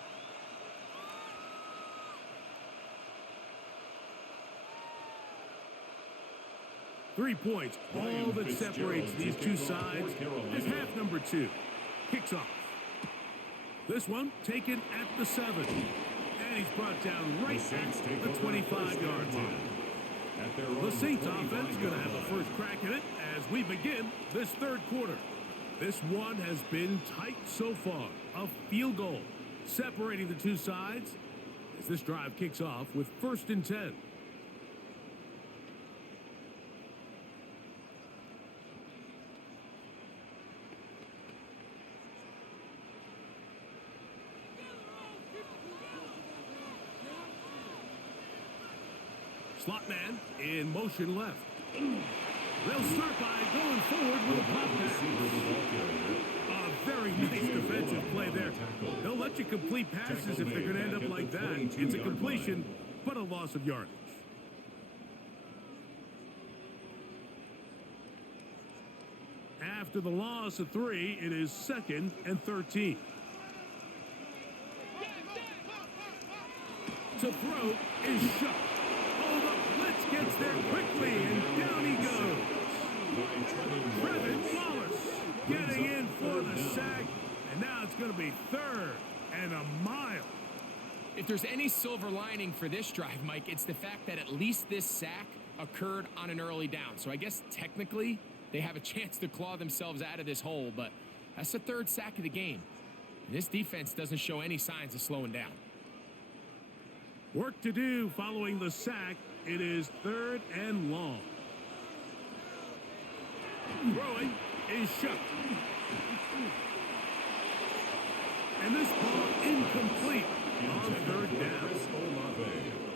Three points, all that separates these two sides is half number 2. Kicks off. This one taken at the 7. And he's brought down right at the 25-yard line. The Saints offense going to have the first crack at it as we begin this third quarter. This one has been tight so far. A field goal separating the two sides as this drive kicks off with 1st and 10. Slot man in motion left. They'll start by going forward with a pop pass. A very nice defensive play there. They'll let you complete passes if they're going to end up like that. It's a completion, but a loss of yardage. After the loss of 3, it is 2nd and 13. To throw is shut. Oh, the blitz gets there quickly, and down he goes. Trevin Wallace getting in for the sack, and now it's going to be 3rd and a mile. If there's any silver lining for this drive, Mike, it's the fact that at least this sack occurred on an early down. So I guess technically they have a chance to claw themselves out of this hole, but that's the 3rd sack of the game. And this defense doesn't show any signs of slowing down. Work to do following the sack. It is 3rd and long. Throwing is shut. And this ball incomplete on 3rd down.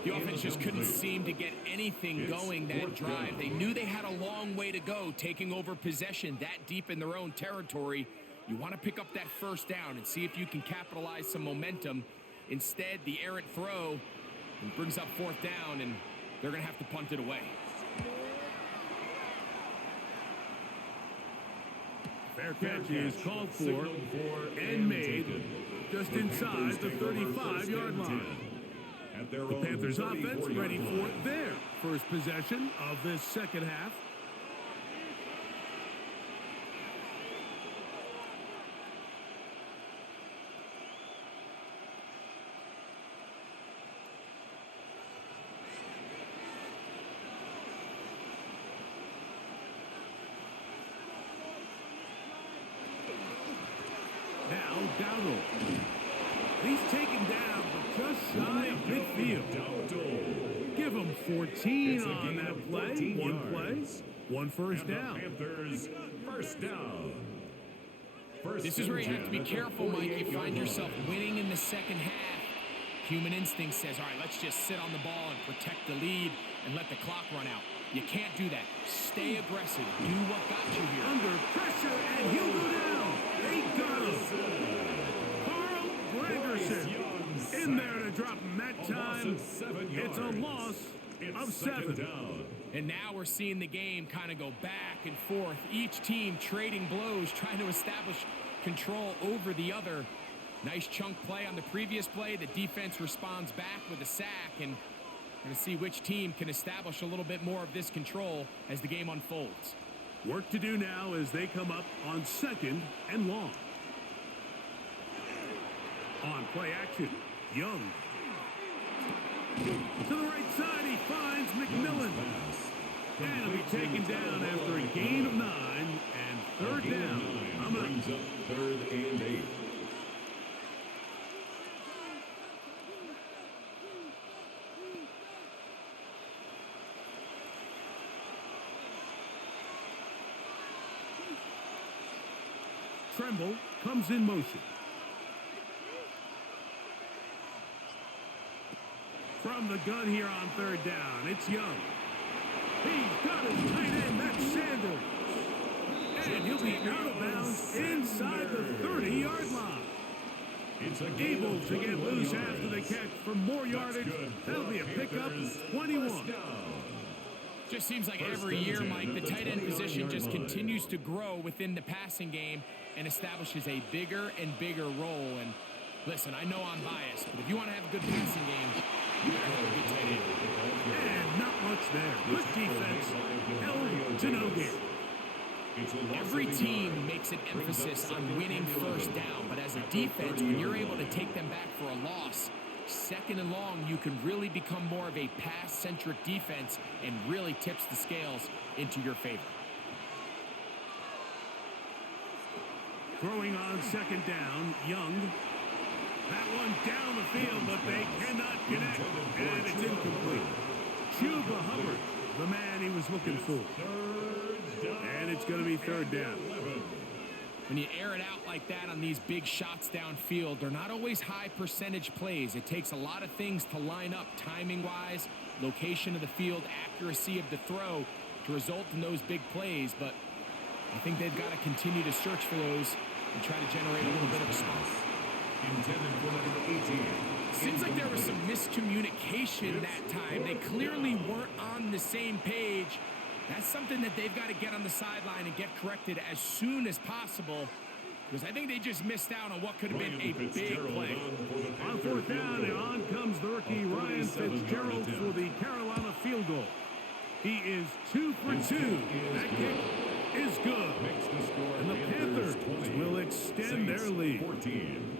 The offense just couldn't seem to get anything going that drive. They knew they had a long way to go, taking over possession that deep in their own territory. You want to pick up that 1st down and see if you can capitalize some momentum. Instead, the errant throw brings up 4th down, and they're going to have to punt it away. Fair catch is called for and made just inside the 35-yard line. The Panthers offense ready for their first possession of this second half. Now Dowdle. He's taken down, but just shy of midfield. Give him 14 on that play. 1 play, 1 first down. Panthers, 1st down. This is where you have to be careful, Mike. You find yourself winning in the second half. Human instinct says, all right, let's just sit on the ball and protect the lead and let the clock run out. You can't do that. Stay aggressive. Do what got you here. Under pressure, and he'll go down. They got him. Carl Granderson in there to drop him that time. It's a loss of 7. And now we're seeing the game kind of go back and forth. Each team trading blows, trying to establish control over the other. Nice chunk play on the previous play. The defense responds back with a sack, and we're going to see which team can establish a little bit more of this control as the game unfolds. Work to do now as they come up on 2nd and long. On play action, Young. To the right side, he finds McMillan. And he'll be taken down after a gain of 9 and 3rd down. Brings up 3rd and 8. Tremble comes in motion. From the gun here on 3rd down, it's Young. He's got his tight end, that's Sanders. And he'll be out of bounds inside the 30-yard line. Able to get loose after the catch for more yardage. That'll be a pickup of 21. Just seems like every year, Mike, the tight end position just continues to grow within the passing game and establishes a bigger and bigger role. And listen, I know I'm biased, but if you want to have a good passing game, you gotta have a good tight end. And not much there. Good defense. Held to no gain. Every team makes an emphasis on winning 1st down, but as a defense, when you're able to take them back for a loss, 2nd and long, you can really become more of a pass-centric defense and really tips the scales into your favor. Throwing on 2nd down, Young. That one down the field, but they cannot connect, and it's incomplete. Chuba Hubbard, the man he was looking for. And it's going to be 3rd down. When you air it out like that on these big shots downfield, they're not always high percentage plays. It takes a lot of things to line up timing-wise, location of the field, accuracy of the throw. to result in those big plays, but I think they've got to continue to search for those and try to generate a little bit of a spot. Intended for number 18. Seems like there was some miscommunication that time. They clearly weren't on the same page. That's something that they've got to get on the sideline and get corrected as soon as possible, because I think they just missed out on what could have been a big play. On fourth down, and on comes the rookie Ryan Fitzgerald for the Carolina field goal. He is 2 for 2. That kick is good. And the Panthers will extend their lead. 14.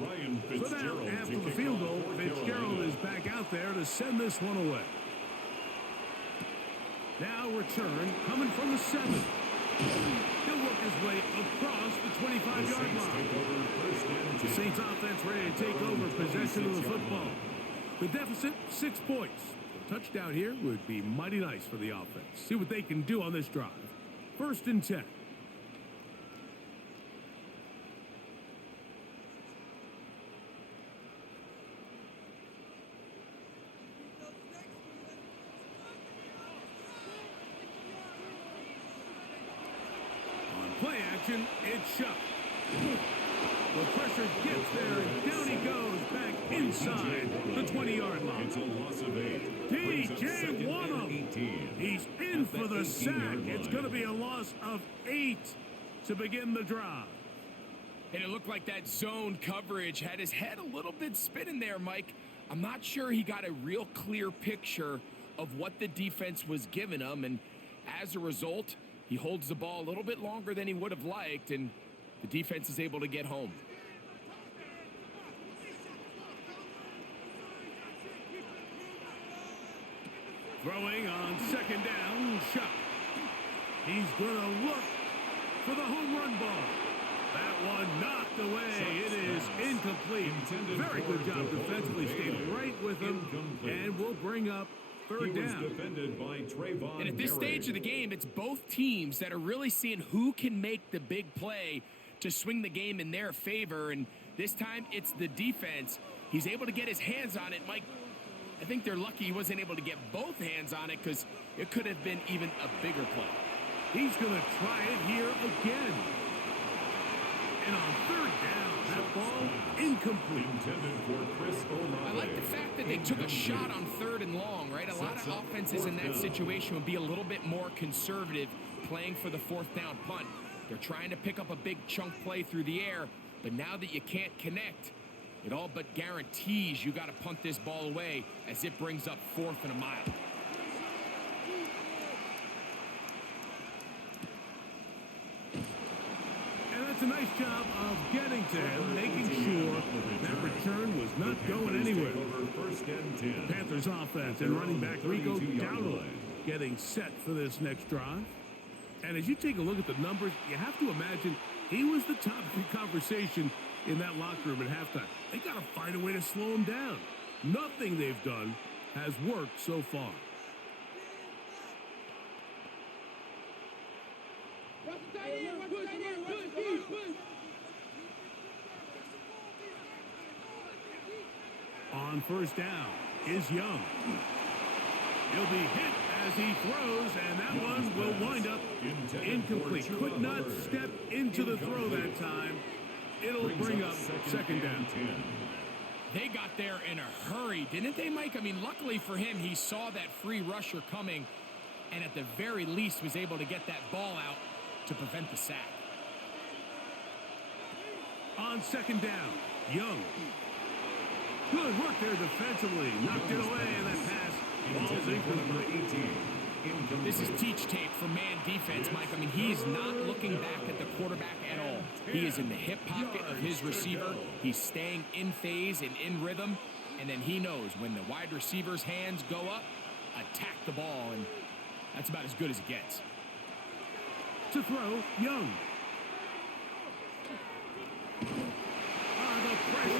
Ryan So now, Fitzgerald after the field goal, Fitzgerald is back out there to send this one away. Now return coming from the 7. He'll work his way across the 25-yard line. The Saints offense ready to take over possession of the football. The deficit, 6 points. A touchdown here would be mighty nice for the offense. See what they can do on this drive. 1st and 10. Play action, it's shut. The pressure gets there, and down he goes back inside the 20-yard line. It's a loss of 8. DJ Wanham. He's in for the sack. It's going to be a loss of 8 to begin the drive. And it looked like that zone coverage had his head a little bit spinning there, Mike. I'm not sure he got a real clear picture of what the defense was giving him, and as a result, he holds the ball a little bit longer than he would have liked, and the defense is able to get home. Throwing on 2nd down, Shuck. He's going to look for the home run ball. That one knocked away. It is incomplete. Very good job defensively. Stayed right with him, and will bring up 3rd down. Defended by Trayvon. And at this stage of the game, it's both teams that are really seeing who can make the big play to swing the game in their favor. And this time, it's the defense. He's able to get his hands on it. Mike, I think they're lucky he wasn't able to get both hands on it, because it could have been even a bigger play. He's going to try it here again. And on 3rd down, that ball incomplete. Intended for Chris Olave. I like the fact that they took a shot on 3rd and long, right? A lot of offenses in that situation would be a little bit more conservative playing for the 4th down punt. They're trying to pick up a big chunk play through the air, but now that you can't connect, it all but guarantees you got to punt this ball away as it brings up 4th and a mile. That's a nice job of getting to him, making sure that return was not going anywhere. Panthers offense and running back Rico Dowdle getting set for this next drive. And as you take a look at the numbers, you have to imagine he was the topic of conversation in that locker room at halftime. They got to find a way to slow him down. Nothing they've done has worked so far. On 1st down is Young. He'll be hit as he throws, and that one will wind up incomplete. Could not step into the throw that time. It'll bring up 2nd down. They got there in a hurry, didn't they, Mike? I mean, luckily for him, he saw that free rusher coming, and at the very least was able to get that ball out to prevent the sack. On 2nd down, Young. Good work there defensively. Knocked it away, and that pass falls incomplete. This is teach tape for man defense, Mike. I mean, he's not looking back at the quarterback at all. He is in the hip pocket of his receiver. He's staying in phase and in rhythm. And then he knows when the wide receiver's hands go up, attack the ball. And that's about as good as it gets. To throw, Young. The pressure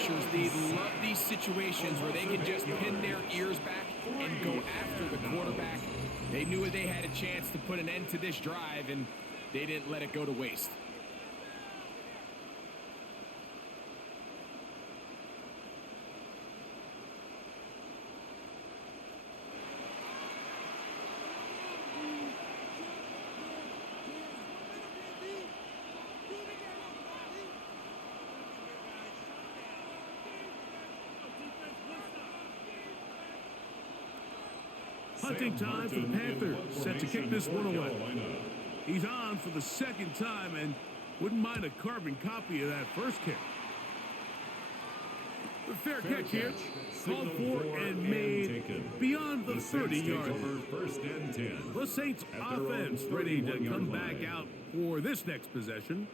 rushers, they love these situations where they can just pin their ears back and go after the quarterback. They knew they had a chance to put an end to this drive, and they didn't let it go to waste. Punting time for the Panthers, set to kick this one away. He's on for the second time and wouldn't mind a carbon copy of that first kick. The fair catch here, called for and made beyond the 30-yard line. First and 10. The Saints offense ready to come back out for this next possession.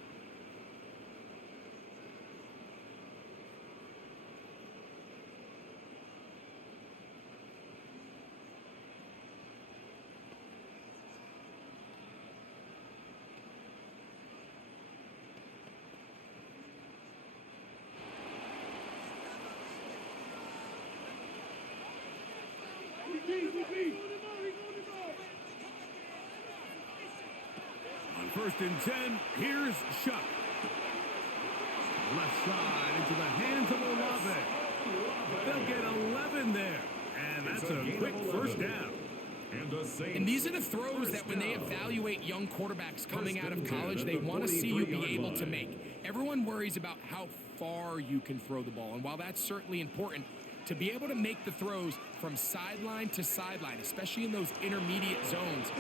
On first and 10, here's Shuck. Left side into the hands of Olave. They'll get 11 there. And that's a quick first down. And these are the throws that when they evaluate young quarterbacks coming out of college, they want to see you be able to make. Everyone worries about how far you can throw the ball. And while that's certainly important, to be able to make the throws from sideline to sideline, especially in those intermediate zones,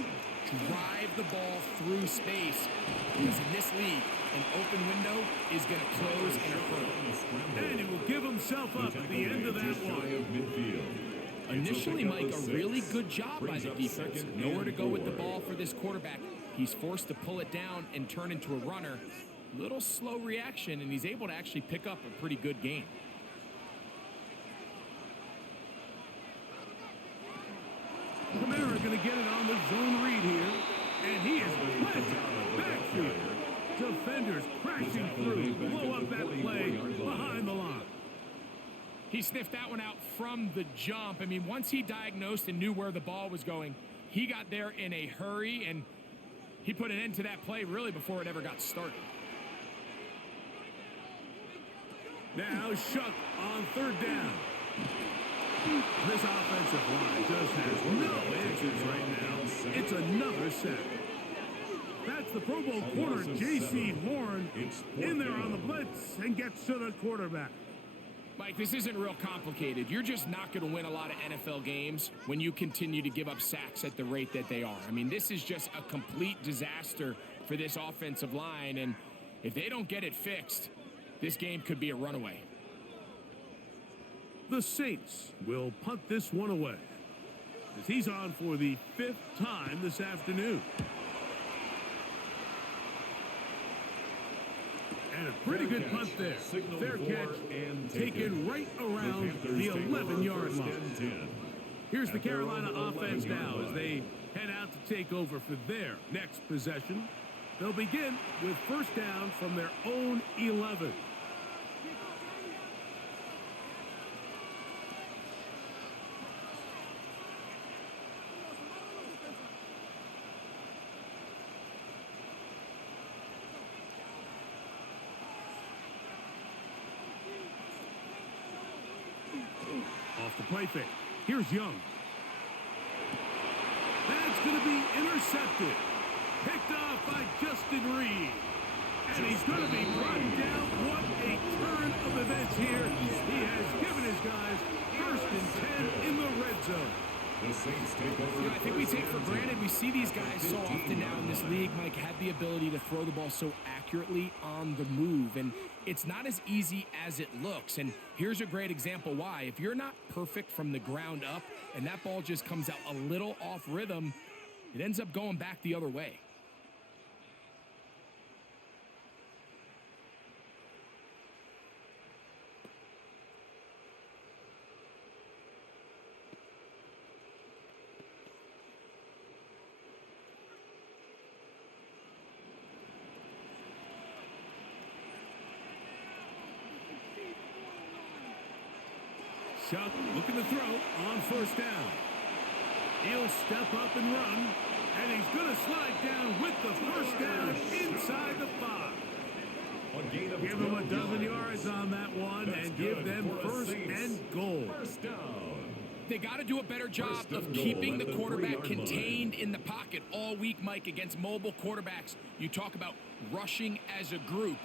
drive the ball through space. Because in this league, an open window is going to close in a hurdle. And he will give himself up at the end of that one. Initially, Mike, a really good job by the defense. Nowhere to go with the ball for this quarterback. He's forced to pull it down and turn into a runner. Little slow reaction, and he's able to actually pick up a pretty good game. Kamara going to get it on the zone read here. And he is planted backfield. Defenders crashing through. Blow up that play behind the line. He sniffed that one out from the jump. I mean, once he diagnosed and knew where the ball was going, he got there in a hurry, and he put an end to that play really before it ever got started. Now Shuck on third down. This offensive line just has no answers right now. It's another sack. That's the Pro Bowl corner, J.C. Horn, in there on the blitz and gets to the quarterback. Mike, this isn't real complicated. You're just not going to win a lot of NFL games when you continue to give up sacks at the rate that they are. I mean, this is just a complete disaster for this offensive line, and if they don't get it fixed, this game could be a runaway. The Saints will punt this one away as he's on for the 5th time this afternoon. And a pretty good punt there. Fair catch taken right around the 11-yard line. Here's the Carolina offense now as they head out to take over for their next possession. They'll begin with first down from their own 11. Off the play fake. Here's Young. That's going to be intercepted. Picked off by Justin Reed. And he's going to be brought down. What a turn of events here. He has given his guys 1st and 10 in the red zone. The Saints take over. I think we take for granted. We see these guys so often now in this league, Mike, have the ability to throw the ball so accurately on the move. And it's not as easy as it looks. And here's a great example why. If you're not perfect from the ground up and that ball just comes out a little off rhythm, it ends up going back the other way. Chuck looking to throw on first down. He'll step up and run, and he's going to slide down with the first down inside the 5. Give him a dozen yards on that one and give them first and goal. First down. They got to do a better job of keeping the quarterback contained in the pocket all week, Mike, against mobile quarterbacks. You talk about rushing as a group.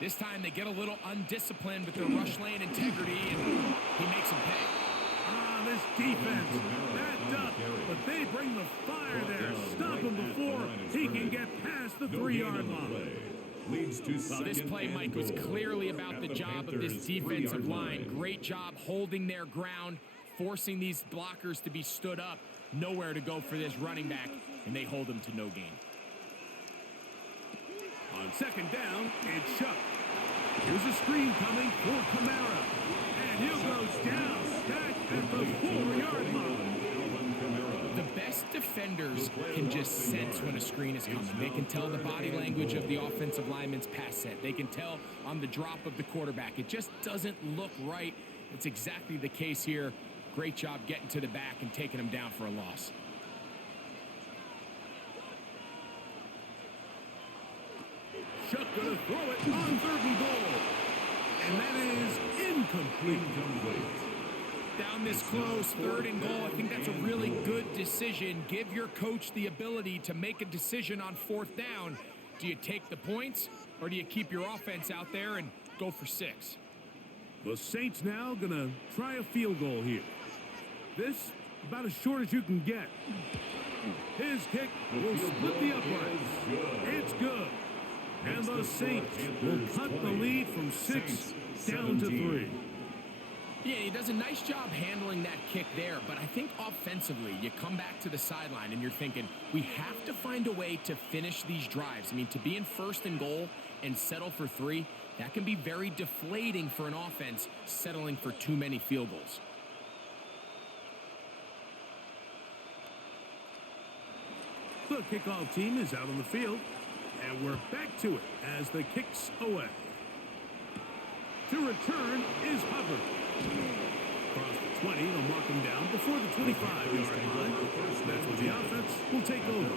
This time they get a little undisciplined with their rush lane integrity, and he makes them pay. This defense, backed up, but they bring the fire there. Stop him before he can get past the 3-yard line. Well, this play, Mike, was clearly about the job of this defensive line. Great job holding their ground, forcing these blockers to be stood up. Nowhere to go for this running back, and they hold him to no gain. On second down, it's Chuck. Here's a screen coming for Kamara. And he goes down back at the 4-yard line. The best defenders can just sense when a screen is coming. They can tell the body language of the offensive lineman's pass set. They can tell on the drop of the quarterback. It just doesn't look right. It's exactly the case here. Great job getting to the back and taking him down for a loss. Chuck gonna throw it on 3rd and goal. And that is incomplete. Down this close, 3rd and goal. I think that's a really good decision. Give your coach the ability to make a decision on 4th down. Do you take the points, or do you keep your offense out there and go for 6? The Saints now gonna try a field goal here. This about as short as you can get. His kick will split the uprights. It's good. And the Saints will cut the lead from 6 down to 3. Yeah, he does a nice job handling that kick there, but I think offensively, you come back to the sideline and you're thinking, we have to find a way to finish these drives. I mean, to be in 1st and goal and settle for 3, that can be very deflating for an offense settling for too many field goals. The kickoff team is out on the field, and we're back to it as the kick's away. To return is Hubbard. Across the 20, they'll mark him down before the 25-yard line. That's when the offense will take over.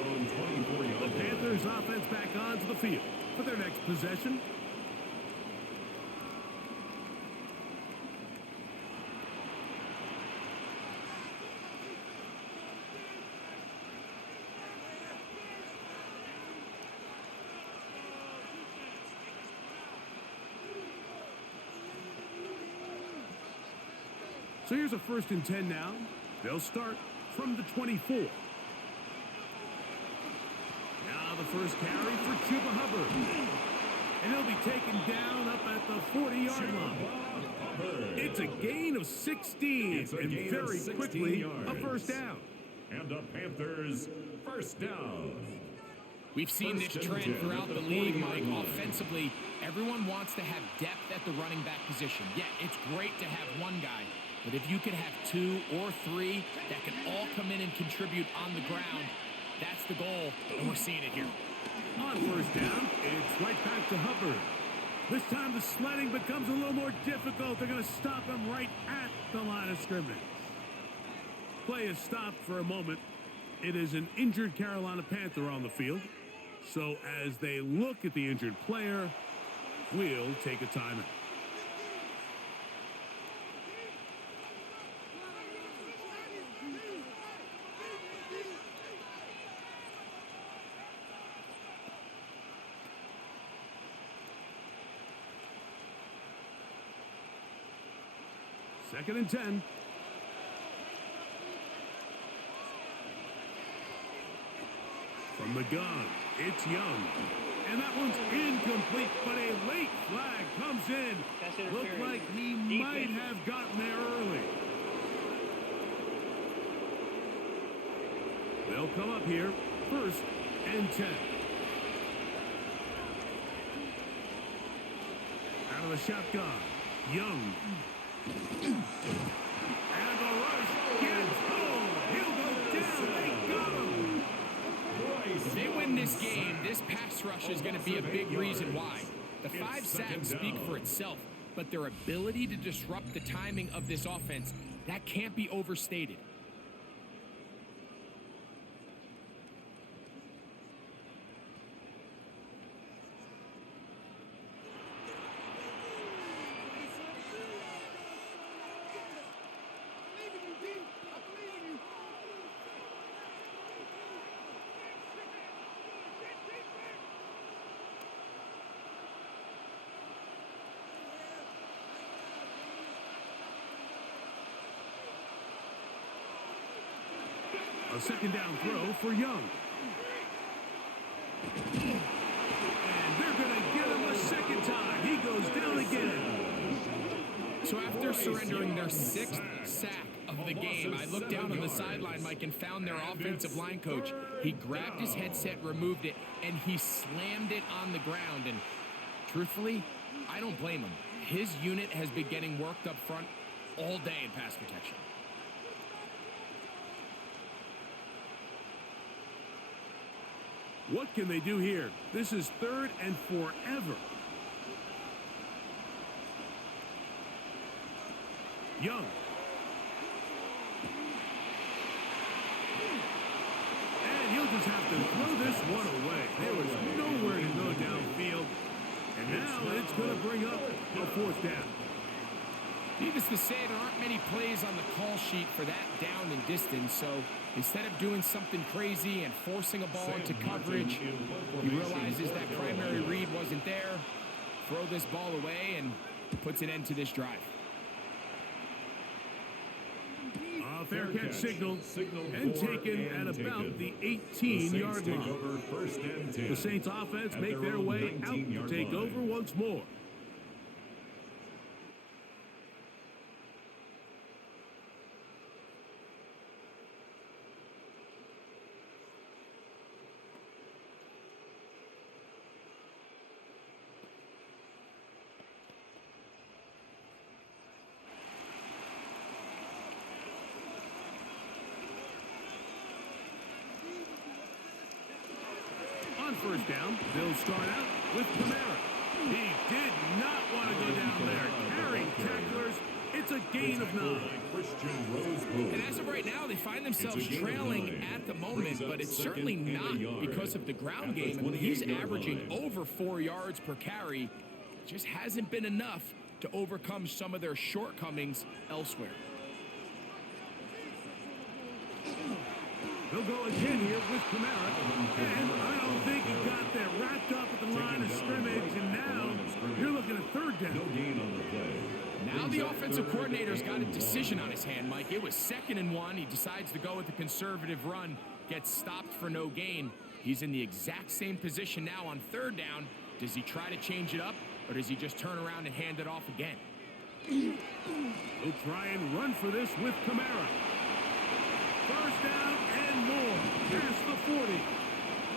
The Panthers offense back onto the field for their next possession. So here's a 1st and 10 now. They'll start from the 24. Now the first carry for Chuba Hubbard. And he'll be taken down up at the 40-yard line. It's a gain of 16, and very quickly a first down. And the Panthers, first down. We've seen this trend throughout the league, Mike. Offensively, everyone wants to have depth at the running back position. Yeah, it's great to have one guy. But if you could have 2 or 3 that can all come in and contribute on the ground, that's the goal, and we're seeing it here. On first down, it's right back to Hubbard. This time the sledding becomes a little more difficult. They're going to stop him right at the line of scrimmage. Play is stopped for a moment. It is an injured Carolina Panther on the field. So as they look at the injured player, we'll take a timeout. Second and 10. From the gun, it's Young. And that one's incomplete, but a late flag comes in. Looked like he might have gotten there early. They'll come up here, 1st and 10. Out of the shotgun, Young. And the rush gets home. He'll go down. They got him. If they win this game, this pass rush is going to be a big reason why. The 5 sacks speak for itself. but their ability to disrupt the timing of this offense, that can't be overstated. A second down throw for Young. And they're going to get him a second time. He goes down again. So after surrendering their 6th sack of the game, I looked down on the sideline, Mike, and found their offensive line coach. He grabbed his headset, removed it, and he slammed it on the ground. And truthfully, I don't blame him. His unit has been getting worked up front all day in pass protection. What can they do here? This is 3rd and forever. Young. And he'll just have to throw this one away. There was nowhere to go downfield. And now it's going to bring up a 4th down. Needless to say, there aren't many plays on the call sheet for that down and distance, so instead of doing something crazy and forcing a ball into coverage, he realizes that primary read wasn't there, throw this ball away, and puts an end to this drive. Fair catch signal and taken at about the 18-yard line. The Saints offense make their way out to take over once more. First down, they'll start out with Kamara. He did not want to go down there. Carrying tacklers, it's a gain of 9. And as of right now, they find themselves trailing at the moment, but it's certainly not because of the ground game. I mean, he's averaging over 4 yards per carry. Just hasn't been enough to overcome some of their shortcomings elsewhere. They'll go again here with Kamara, and I don't think he got there. Wrapped up at the line of scrimmage, and now you're looking at 3rd down. Now the offensive coordinator's got a decision on his hand, Mike. It was 2nd and 1. He decides to go with the conservative run, gets stopped for no gain. He's in the exact same position now on 3rd down. Does he try to change it up, or does he just turn around and hand it off again? He'll try and run for this with Kamara. 1st down and more, past the 40.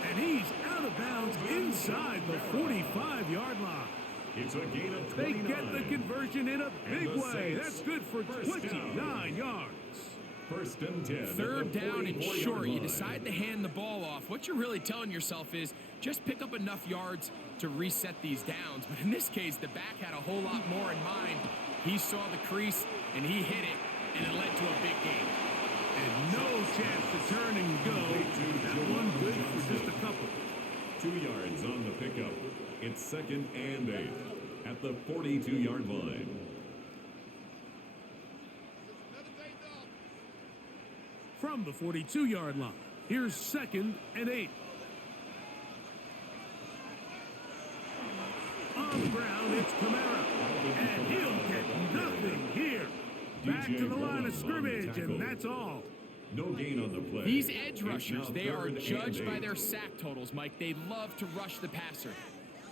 And he's out of bounds inside the 45-yard line. It's a gain of 29. They get the conversion in a big way. That's good for 29 yards. 1st and 10. 3rd down and short. You decide to hand the ball off. What you're really telling yourself is just pick up enough yards to reset these downs. But in this case, the back had a whole lot more in mind. He saw the crease, and he hit it, and it led to a big gain. And no chance to turn and go. That one good for just a couple. 2 yards on the pickup. It's 2nd and 8 at the 42-yard line. From the 42-yard line, here's 2nd and 8. On the ground, it's Kamara. And he'll get nothing here. Back to the line of scrimmage, and that's all. No gain on the play. These edge rushers, they are judged by their sack totals, Mike. They love to rush the passer.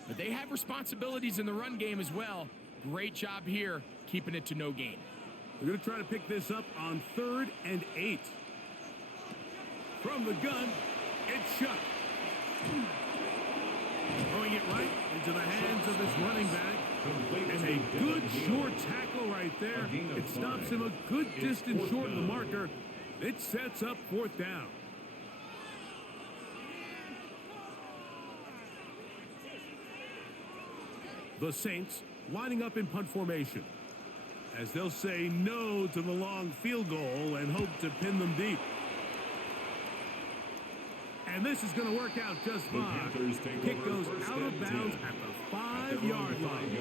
But they have responsibilities in the run game as well. Great job here, keeping it to no gain. We're going to try to pick this up on 3rd and 8. From the gun, it's Shuck. Throwing it right into the hands of his running back. And a good short tackle right there. It stops him a good distance short of the marker. It sets up 4th down. The Saints lining up in punt formation, as they'll say no to the long field goal and hope to pin them deep. And this is going to work out just fine. Kick goes out of bounds at the 5-yard line.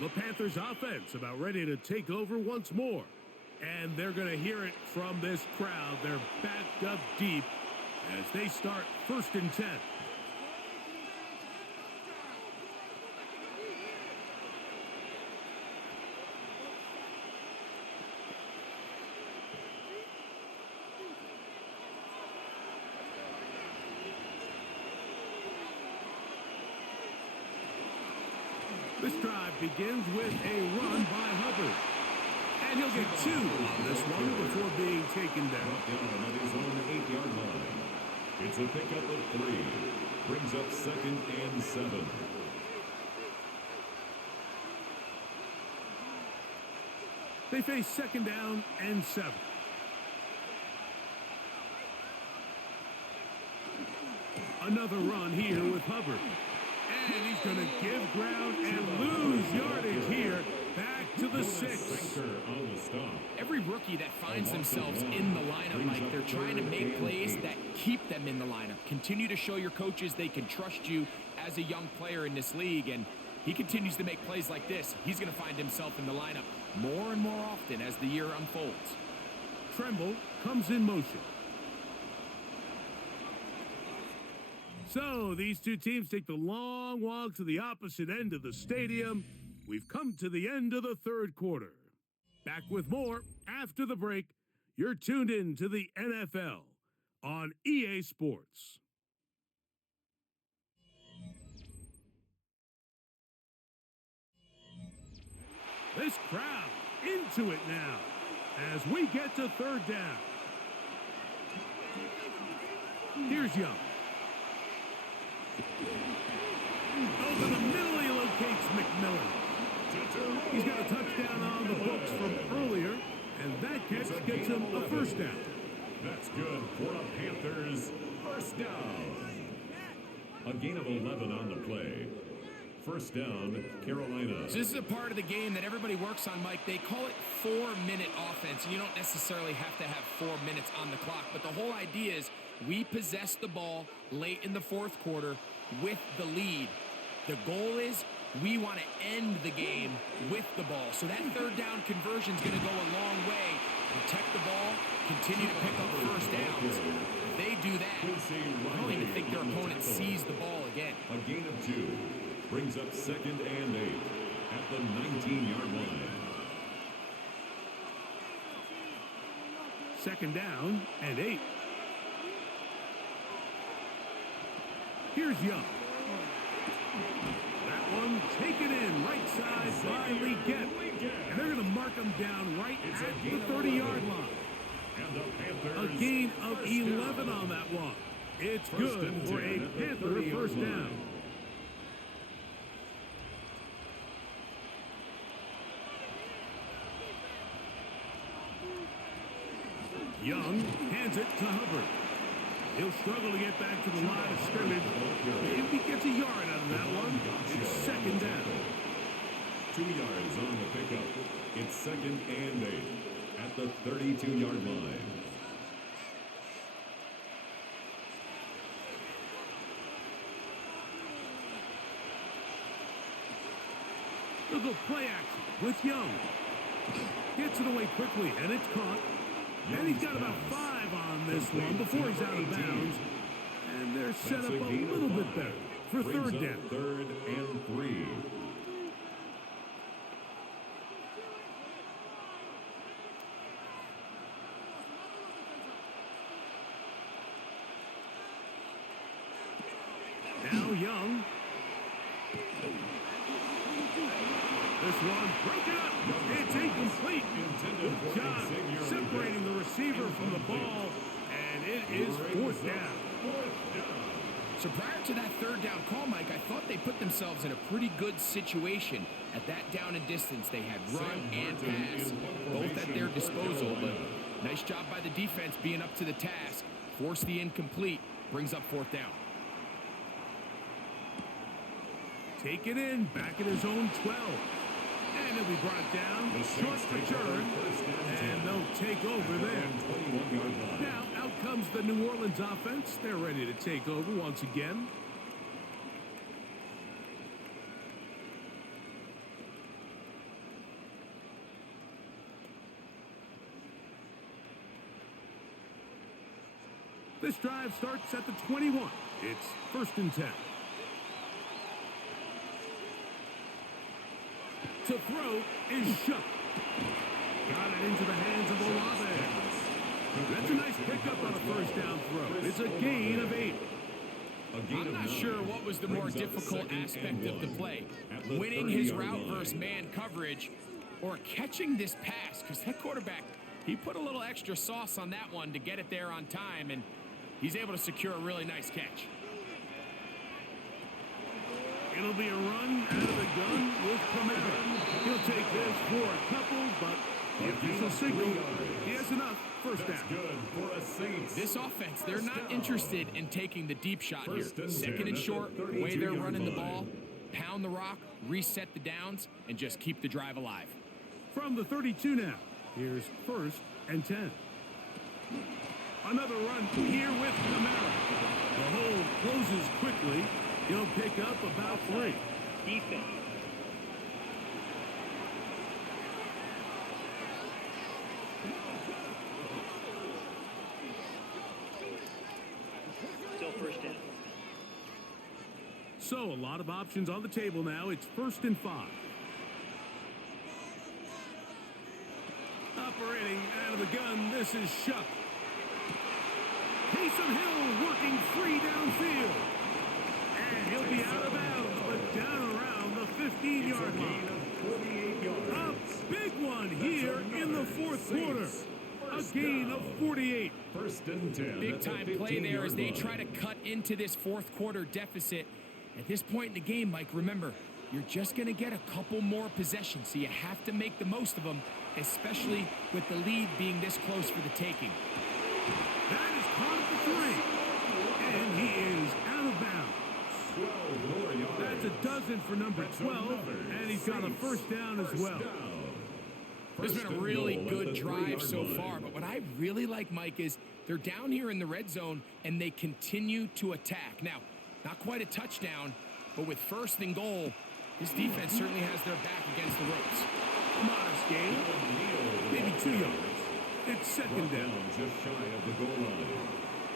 The Panthers offense about ready to take over once more. And they're going to hear it from this crowd. They're backed up deep as they start 1st and 10. This drive begins with a run by Hubbard. And he'll get 2 on this one before being taken down. At his own 8-yard line. It's a pickup of 3. Brings up 2nd and 7. They face 2nd down and 7. Another run here with Hubbard. And he's going to give ground and lose yardage here. Back to the 6. Every rookie that finds themselves in the lineup, Mike, they're trying to make plays that keep them in the lineup. Continue to show your coaches they can trust you as a young player in this league, and he continues to make plays like this. He's going to find himself in the lineup more and more often as the year unfolds. Tremble comes in motion. So these two teams take the long walk to the opposite end of the stadium. We've come to the end of the 3rd quarter. Back with more after the break. You're tuned in to the NFL on EA Sports. This crowd into it now as we get to 3rd down. Here's Young. Over the middle, he locates McMillan. He's got a touchdown on the books from earlier, and that catch gets him a 1st down. That's good for the Panthers. 1st down. A gain of 11 on the play. 1st down, Carolina. So this is a part of the game that everybody works on, Mike. They call it 4-minute offense. You don't necessarily have to have 4 minutes on the clock, but the whole idea is we possess the ball late in the 4th quarter with the lead. The goal is we want to end the game with the ball. So that 3rd down conversion is going to go a long way. Protect the ball, continue to pick up 1st downs. If they do that, I don't even think their opponent sees the ball again. A gain of 2 brings up 2nd and 8 at the 19-yard line. 2nd down and 8. Here's Young. That one taken in right side by Leggett. And they're going to mark him down right at the 30-yard line. A gain of 11 on that one. It's good for a Panther 1st down. Young hands it to Hubbard. He'll struggle to get back to the line of scrimmage. Maybe he gets a yard out of that one. It's 2nd down. 2 yards on the pickup. It's 2nd and 8 at the 32-yard line. They'll go play action with Young. Gets it away quickly, and it's caught. And he's got about 5 on this one before he's out of bounds. And they're set up a little bit better for 3rd down. 3rd and 3. Now Young. This one broken up. It's incomplete. Good job separating the receiver from the ball, and it is 4th down. So prior to that 3rd down call, Mike, I thought they put themselves in a pretty good situation at that down and distance. They had run and pass, both at their disposal, but nice job by the defense being up to the task. Force the incomplete, brings up 4th down. take it in, back at his own 12. And he'll be brought down, short return, and they'll take over there. Now, out comes the New Orleans offense. They're ready to take over once again. This drive starts at the 21. It's 1st and 10. To throw is Shuck. Got it into the hands of Olave. That's a nice pickup on a 1st down throw. It's a gain of 8. I'm not sure what was the more difficult aspect of the play. Winning his route versus man coverage or catching this pass, because that quarterback, he put a little extra sauce on that one to get it there on time, and he's able to secure a really nice catch. It'll be a run out of the gun with Kamara. He'll take this for a couple, but the official signal, he has enough. 1st down. This offense, they're not interested in taking the deep shot here. 2nd and short, way they're running the ball, pound the rock, reset the downs, and just keep the drive alive. From the 32 now, here's 1st and 10. Another run here with Kamara. The hole closes quickly. He'll pick up about 3. Defense. Still 1st down. So a lot of options on the table now. It's 1st and 5. Operating out of the gun, this is Shuck. Taysom Hill working free downfield. And he'll be out of bounds, but down around the 15-yard line. A big one here in the 4th quarter. A gain of 48. 1st and 10. Big time play there as they try to cut into this 4th quarter deficit. At this point in the game, Mike, remember, you're just going to get a couple more possessions, so you have to make the most of them, especially with the lead being this close for the taking. That is caught at the 3. And he is out of bounds. 12 more yards. That's a dozen for number 12, and he's got a 1st down as well. It's been a really good drive so far, but what I really like, Mike, is they're down here in the red zone, and they continue to attack. Now, not quite a touchdown, but with 1st and goal, this defense certainly has their back against the ropes. A modest gain, maybe 2 yards. It's 2nd down. Just shy of the goal line.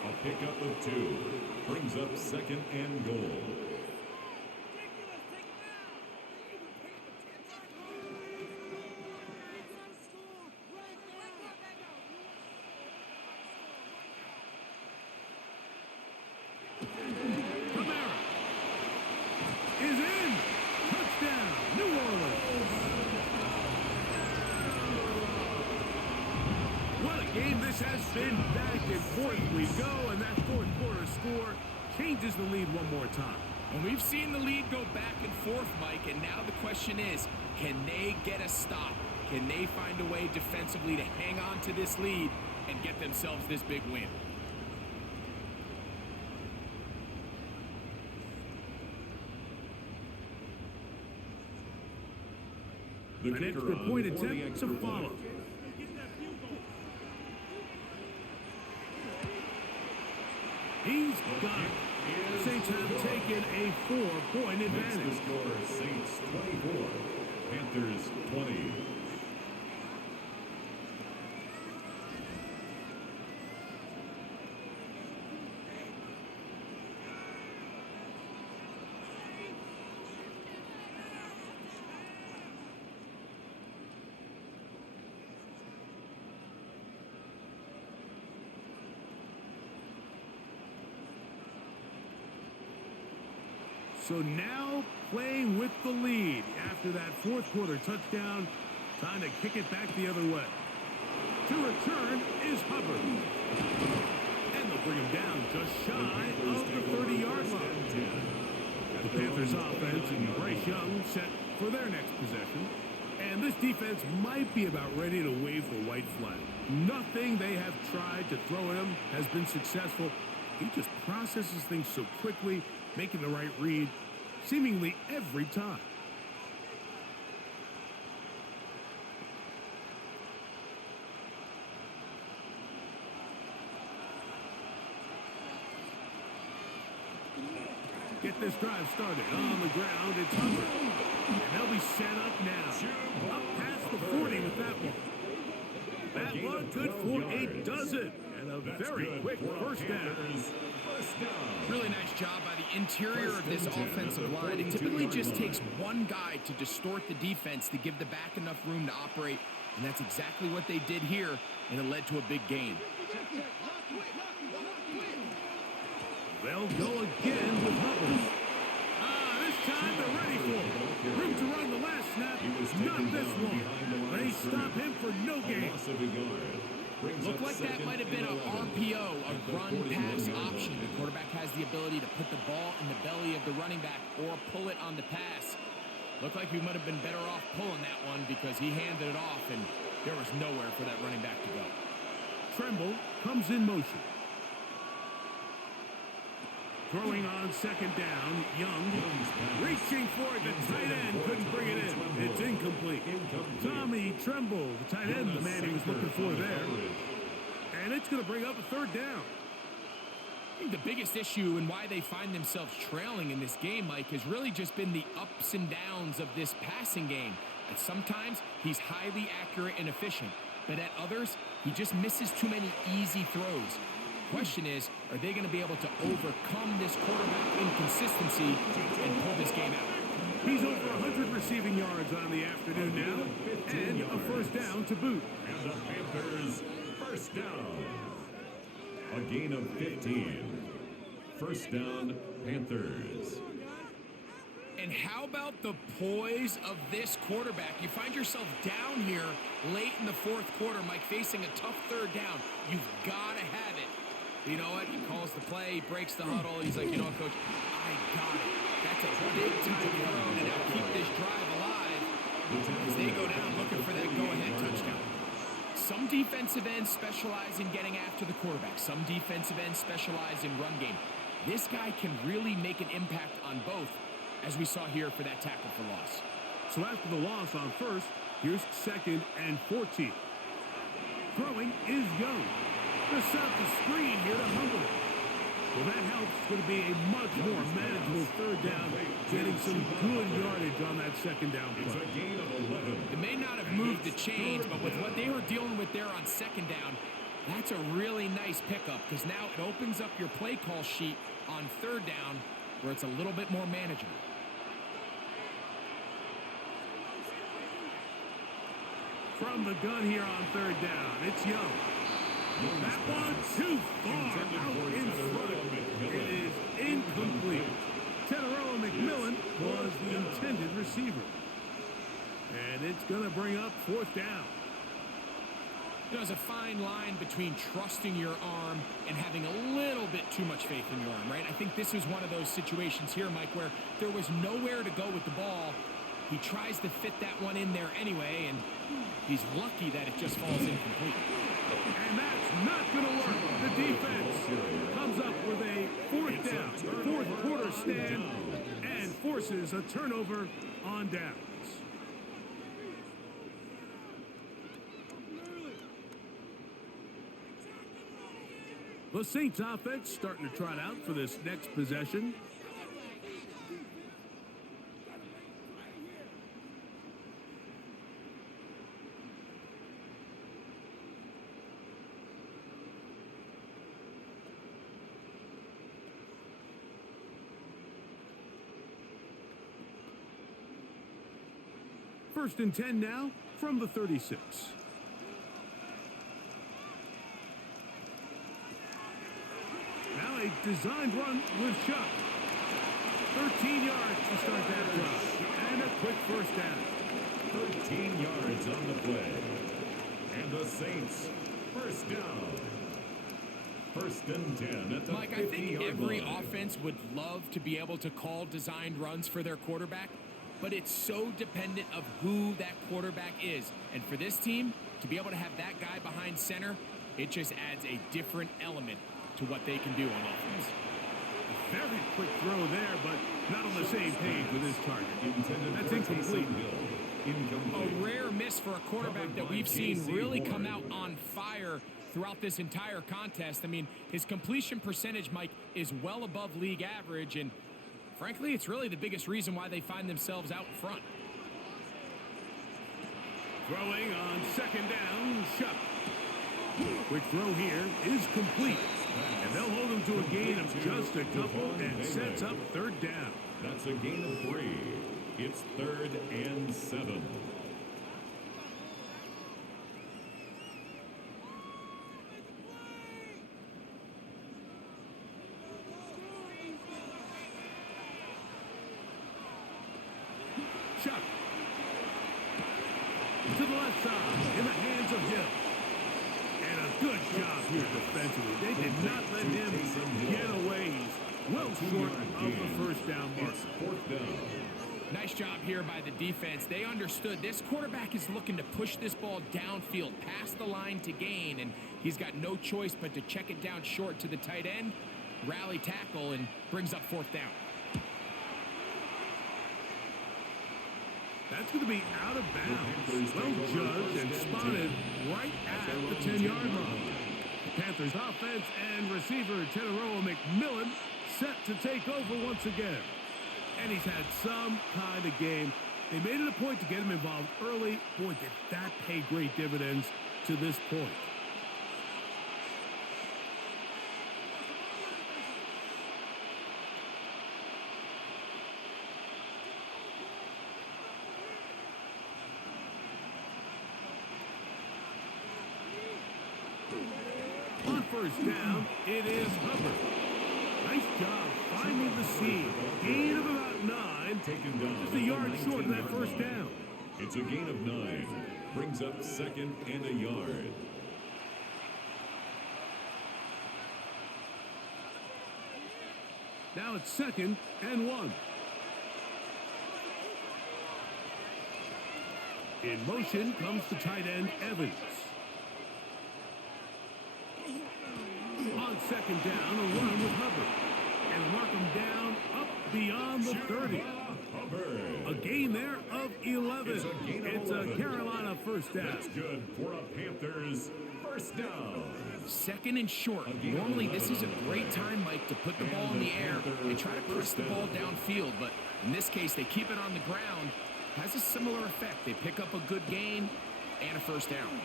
A pickup of 2 brings up 2nd and goal. Kamara is in. Touchdown, New Orleans. What a game this has been. Back and forth we go, and that 4th quarter score changes the lead one more time. And we've seen the lead go back and forth, Mike, and now the question is, can they get a stop? Can they find a way defensively to hang on to this lead and get themselves this big win? An extra point attempt to follow. He's got it. Saints have taken a 4-point advantage. The score, Saints 24, Panthers 20. So now playing with the lead after that 4th quarter touchdown. Time to kick it back the other way. To return is Hubbard. And they'll bring him down just shy of the 30-yard line. The Panthers offense and Bryce Young set for their next possession. And this defense might be about ready to wave the white flag. Nothing they have tried to throw at him has been successful. He just processes things so quickly, making the right read. seemingly every time. Get this drive started. On the ground, it's Hubbard. And they'll be set up now. Up past the 40 with that one. That one good for a dozen. And a very quick first down. Really nice job by the interior of this offensive line. It typically just takes one guy to distort the defense to give the back enough room to operate. And that's exactly what they did here, and it led to a big gain. They'll go again with Hubbard. This time they're ready for it. Room to run the last snap. Not this one. They stop him for no gain. Looked like that might have been a RPO, a run-pass option. The quarterback has the ability to put the ball in the belly of the running back or pull it on the pass. Looked like he might have been better off pulling that one because he handed it off, and there was nowhere for that running back to go. Tremble comes in motion. Throwing on second down, Young. Reaching for it, the tight end couldn't bring it in. It's incomplete. Tommy Tremble, the tight end, the man he was looking for there. And it's going to bring up a third down. I think the biggest issue and why they find themselves trailing in this game, Mike, has really just been the ups and downs of this passing game. At sometimes, he's highly accurate and efficient, but at others, he just misses too many easy throws. Question is, are they going to be able to overcome this quarterback inconsistency and pull this game out? He's over 100 receiving yards on the afternoon now, and a first down to boot. And the Panthers, first down. A gain of 15. First down, Panthers. And how about the poise of this quarterback? You find yourself down here late in the fourth quarter, Mike, facing a tough third down. You've got to have it. You know what? He calls the play, he breaks the huddle. He's like, you know what, Coach? I got it. That's a big-time throw to now keep this drive alive as they go down looking for that go-ahead touchdown. Some defensive ends specialize in getting after the quarterback. Some defensive ends specialize in run game. This guy can really make an impact on both, as we saw here for that tackle for loss. So after the loss on first, here's second and 14. Throwing is Young. They set up the screen here to Hubbard. Well, that helps. It's going to be a much more manageable third down, getting some good yardage on that second down play. It's a gain of 11. It may not have moved the chains, but with what they were dealing with there on second down, that's a really nice pickup because now it opens up your play call sheet on third down where it's a little bit more manageable. From the gun here on third down, it's Young. That one too far out in front. It is incomplete. Tedarella McMillan was the intended receiver. And it's going to bring up fourth down. You know, there's a fine line between trusting your arm and having a little bit too much faith in your arm, right? I think this is one of those situations here, Mike, where there was nowhere to go with the ball. He tries to fit that one in there anyway, and he's lucky that it just falls incomplete. And that's not going to work. The defense comes up with a fourth down, fourth quarter stand, and forces a turnover on downs. The Saints offense starting to trot out for this next possession. First and 10 now from the 36. Now a designed run with Chuck. 13 yards to start that drive. And a quick first down. 13 yards on the play. And the Saints, first down. First and 10 at the Mike, I think every line. offense would love to be able to call designed runs for their quarterback, but it's so dependent of who that quarterback is. And for this team, to be able to have that guy behind center, it just adds a different element to what they can do on offense. Very quick throw there, but not on the same page with his target. That's incomplete. A rare miss for a quarterback that we've seen really come out on fire throughout this entire contest. I mean, his completion percentage, Mike, is well above league average, and frankly, it's really the biggest reason why they find themselves out front. Throwing on second down, Shuck. Quick throw here is complete. And they'll hold him to a gain of just a couple and sets up third down. That's a gain of 3. It's 3rd and 7. Chuck. To the left side, in the hands of Hill. And a good job here defensively. They did not let him get away. He's well short of the first down mark. It's 4th down. Nice job here by the defense. They understood this quarterback is looking to push this ball downfield past the line to gain, and he's got no choice but to check it down short to the tight end, rally tackle, and brings up 4th down. That's going to be out of bounds. Well judged and spotted right at the 10-yard line. The Panthers offense and receiver Teteroa McMillan set to take over once again. And he's had some kind of game. They made it a point to get him involved early. Boy, did that pay great dividends to this point. On first down, it is Hubbard. Nice job finding the seam. Gain of about 9. Taken down. Just a yard short of that first down. It's a gain of 9. Brings up 2nd and a yard. Now it's 2nd and 1. In motion comes the tight end, Evans. On second down, a run with Hubbard. And mark him down up beyond the 30. A gain there of 11. It's a Carolina first down. That's good for a Panthers first down. 2nd and short. Normally, this is a great time, Mike, to put the ball in the air and try to press the ball downfield. But in this case, they keep it on the ground. Has a similar effect. They pick up a good gain and a first down.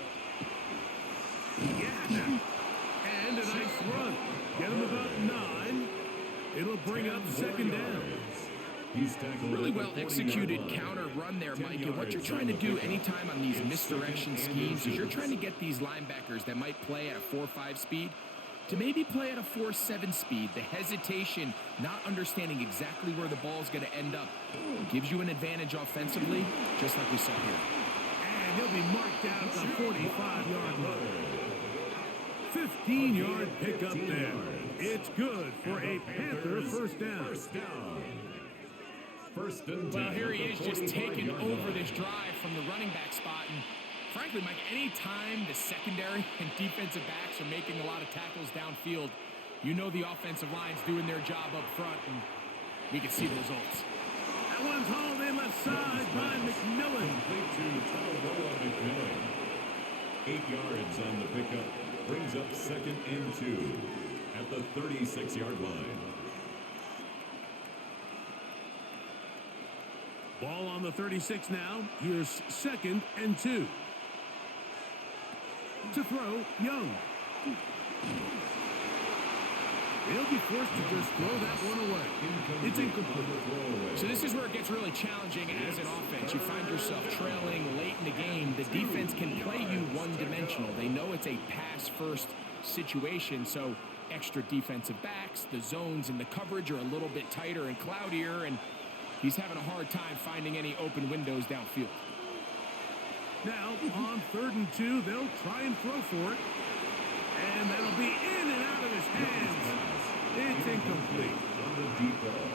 Yeah. And a nice run. Get him about 9. It'll bring up 2nd down. He's tackled Really well executed counter run there, Mike. And what you're trying to do anytime on these misdirection schemes is you're trying to get these linebackers that might play at a 4.5 speed to maybe play at a 4.7 speed. The hesitation, not understanding exactly where the ball's going to end up, gives you an advantage offensively, just like we saw here. And he'll be marked down at the 45-yard line. 15-yard pickup there. It's good for a Panther first down. First and 10. Well, here he is just taking over this drive from the running back spot. And frankly, Mike, any time the secondary and defensive backs are making a lot of tackles downfield, you know the offensive line's doing their job up front, and we can see the results. That one's hauled in left side by McMillan. Complete to Teteroa McMillan. 8 yards on the pickup. Brings up 2nd and 2 at the 36-yard line. Ball on the 36 now. Here's 2nd and 2. To throw, Young. He'll be forced to just throw that one away. It's incomplete. So this is where it gets really challenging as an offense. You find yourself trailing late in the game. The defense can play you one-dimensional. They know it's a pass-first situation, so extra defensive backs, the zones and the coverage are a little bit tighter and cloudier, and he's having a hard time finding any open windows downfield. Now, on 3rd and 2, they'll try and throw for it. And that'll be in and out of his hands. It's incomplete.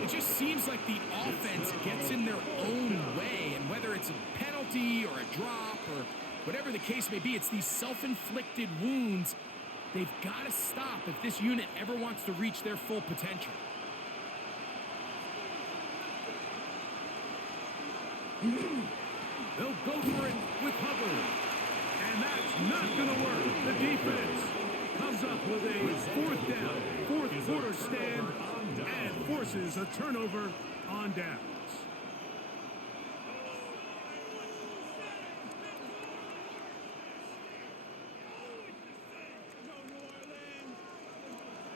It just seems like the offense gets in their own way, and whether it's a penalty or a drop or whatever the case may be, it's these self-inflicted wounds. They've got to stop if this unit ever wants to reach their full potential. They'll go for it with Hubbard. And that's not going to work. The defense comes up with a fourth down, fourth quarter stand, and forces a turnover on downs.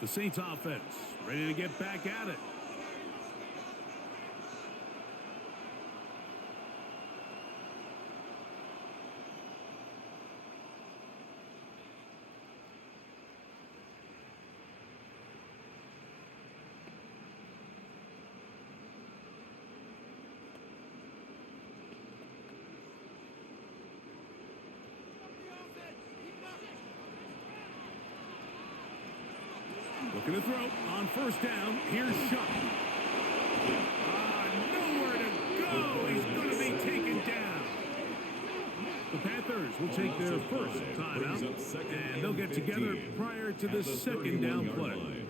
The Saints offense ready to get back at it. Looking to throw on first down. Here's Shuck. Nowhere to go. He's going to be taken down. The Panthers will take their first timeout, and they'll get together prior to the second down play.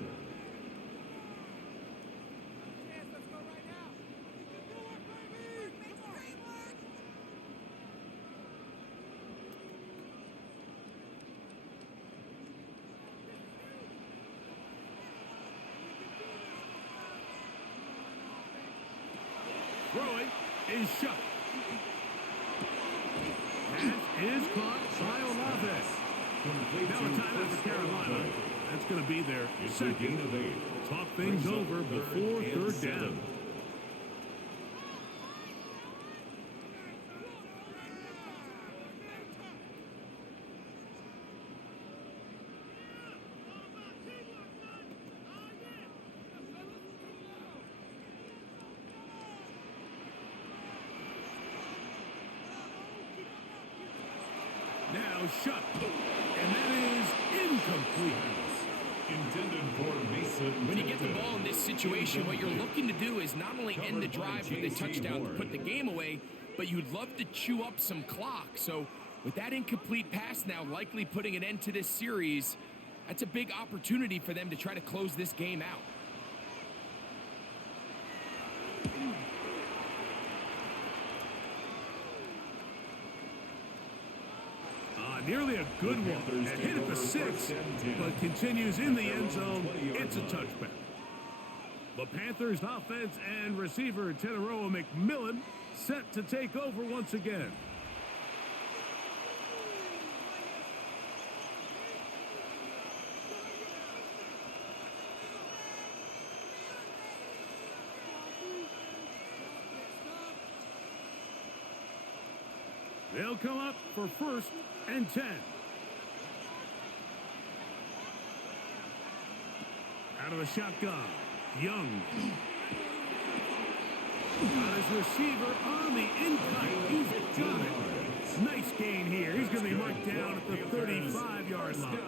Throwing is Shuck. Pass is caught by Olave. Now a timeout for Carolina. That's going to be their second. Talk things over before third down. Now Shuck, and that is incomplete. Intended for Mason. When you get the ball in this situation, what you're looking to do is not only end the drive with a touchdown to put the game away, but you'd love to chew up some clock. So with that incomplete pass now likely putting an end to this series, that's a big opportunity for them to try to close this game out. Nearly a good one. And hit at the 6, but continues in the end zone. It's a touchback. The Panthers offense and receiver Tenaroa McMillan set to take over once again. They'll come up for first and 10. Out of the shotgun, Young. Got his receiver on the in-cut. He's got it. Nice gain here. He's going to be marked down at the 35-yard line.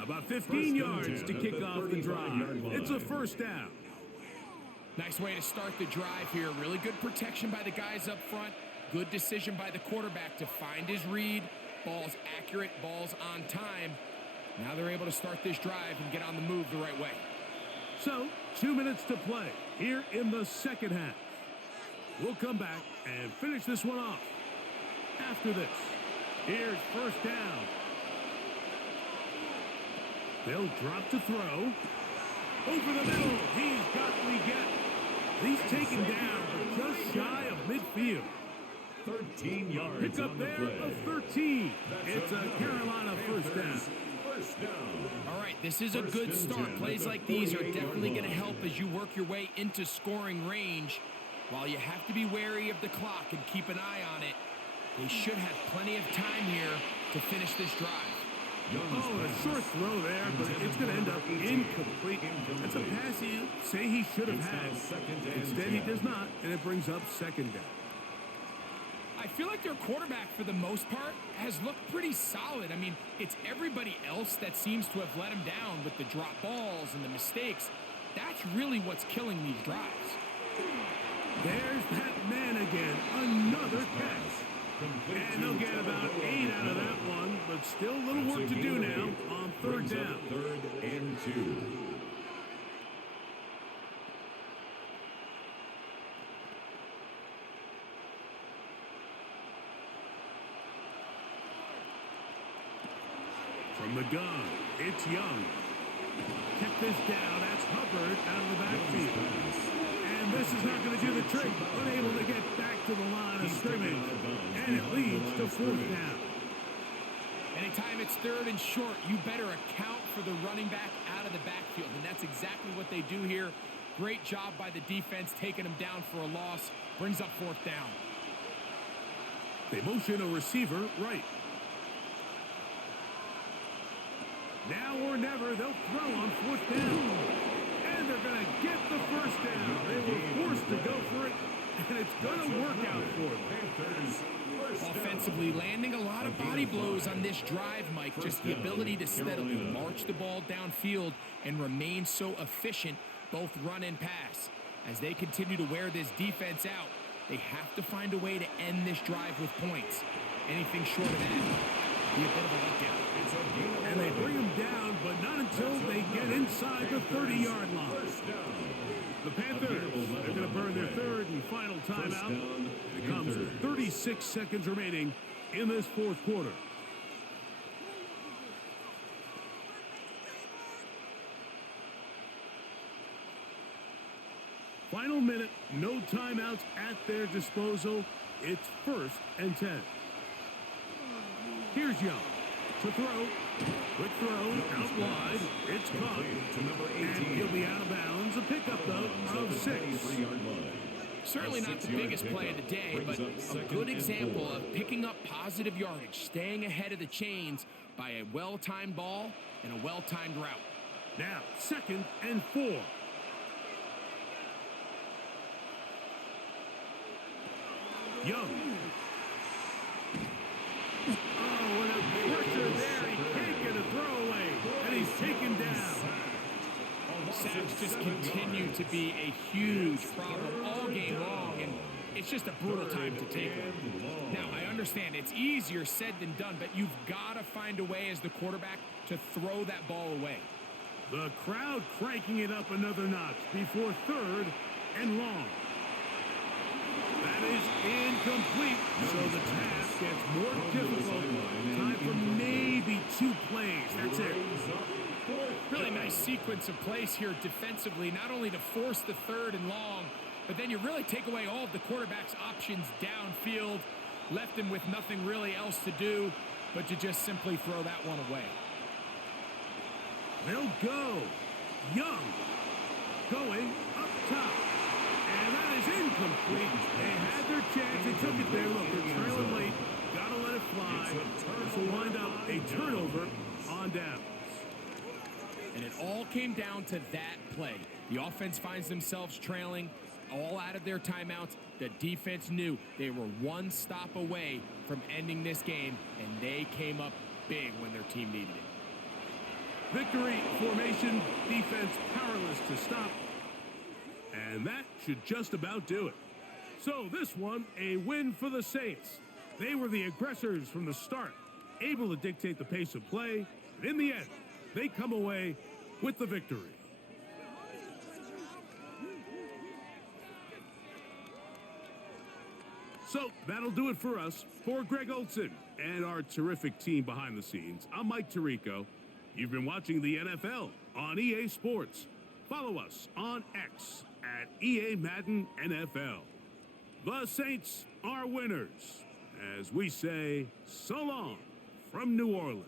About 15 yards to kick off the drive. It's a first down. Nice way to start the drive here. Really good protection by the guys up front. Good decision by the quarterback to find his read. Ball's accurate, ball's on time. Now they're able to start this drive and get on the move the right way. So, 2 minutes to play here in the second half. We'll come back and finish this one off after this. Here's first down. They'll drop to throw. Over the middle, he's got Leggett. He's taken down, but just shy of midfield. 13 yards. Pick up there of 13. It's a Carolina first down. All right, this is a good start. Plays like these are definitely going to help as you work your way into scoring range. While you have to be wary of the clock and keep an eye on it, they should have plenty of time here to finish this drive. Oh, a short throw there, but it's going to end up incomplete. That's a pass you say he should have had. Instead, he does not, and it brings up second down. I feel like their quarterback, for the most part, has looked pretty solid. I mean, it's everybody else that seems to have let him down with the drop balls and the mistakes. That's really what's killing these drives. There's that man again. Another catch. And they'll get about 8 out of that one, but still a little work to do now on third down. 3rd and 2. From the gun, it's Young. Check this down. That's Hubbard out of the backfield. And this is not going to do the trick. Unable to get back to the line of scrimmage. And it leads to 4th down. Anytime it's 3rd and short, you better account for the running back out of the backfield. And that's exactly what they do here. Great job by the defense taking him down for a loss. Brings up 4th down. They motion a receiver right. Now or never, they'll throw on 4th down. And they're going to get the 1st down. They were forced to go for it, and it's going to work out for them. Offensively, landing a lot of body blows on this drive, Mike. Just the ability to steadily march the ball downfield and remain so efficient, both run and pass. As they continue to wear this defense out, they have to find a way to end this drive with points. Anything short of that be a bit of a letdown. And they bring them down, but not until they get inside the 30-yard line. The Panthers, they're going to burn their 3rd and final timeout. It comes with 36 seconds remaining in this 4th quarter. Final minute, no timeouts at their disposal. It's 1st and 10. Here's Young to throw. Quick throw, out wide. It's caught. And he'll be out of bounds. A pickup, though, of 6. Certainly not the biggest play of the day, but a good example of picking up positive yardage, staying ahead of the chains by a well-timed ball and a well-timed route. Now, 2nd and 4. Young. Oh, and a pressure there. He can't get a throwaway, and he's taken down. Sacks just continue to be a huge problem all game long, and it's just a brutal time to take one. Now, I understand it's easier said than done, but you've got to find a way as the quarterback to throw that ball away. The crowd cranking it up another notch before 3rd and long. That is incomplete, so the task gets more difficult. Time for maybe 2 plays. That's it. Really nice sequence of plays here defensively, not only to force the 3rd and long, but then you really take away all of the quarterback's options downfield, left him with nothing really else to do but to just simply throw that one away. They'll go. Young going up top. And that is incomplete. They had their chance. They took it there. Look, they're trailing late. Got to let it fly. This will wind up a turnover on downs. And it all came down to that play. The offense finds themselves trailing, all out of their timeouts. The defense knew they were one stop away from ending this game, and they came up big when their team needed it. Victory formation, defense powerless to stop. And that should just about do it. So this one, a win for the Saints. They were the aggressors from the start, able to dictate the pace of play. And in the end, they come away with the victory. So that'll do it for us. For Greg Olson and our terrific team behind the scenes, I'm Mike Tirico. You've been watching the NFL on EA Sports. Follow us on X at EA Madden NFL. The Saints are winners, as we say so long from New Orleans.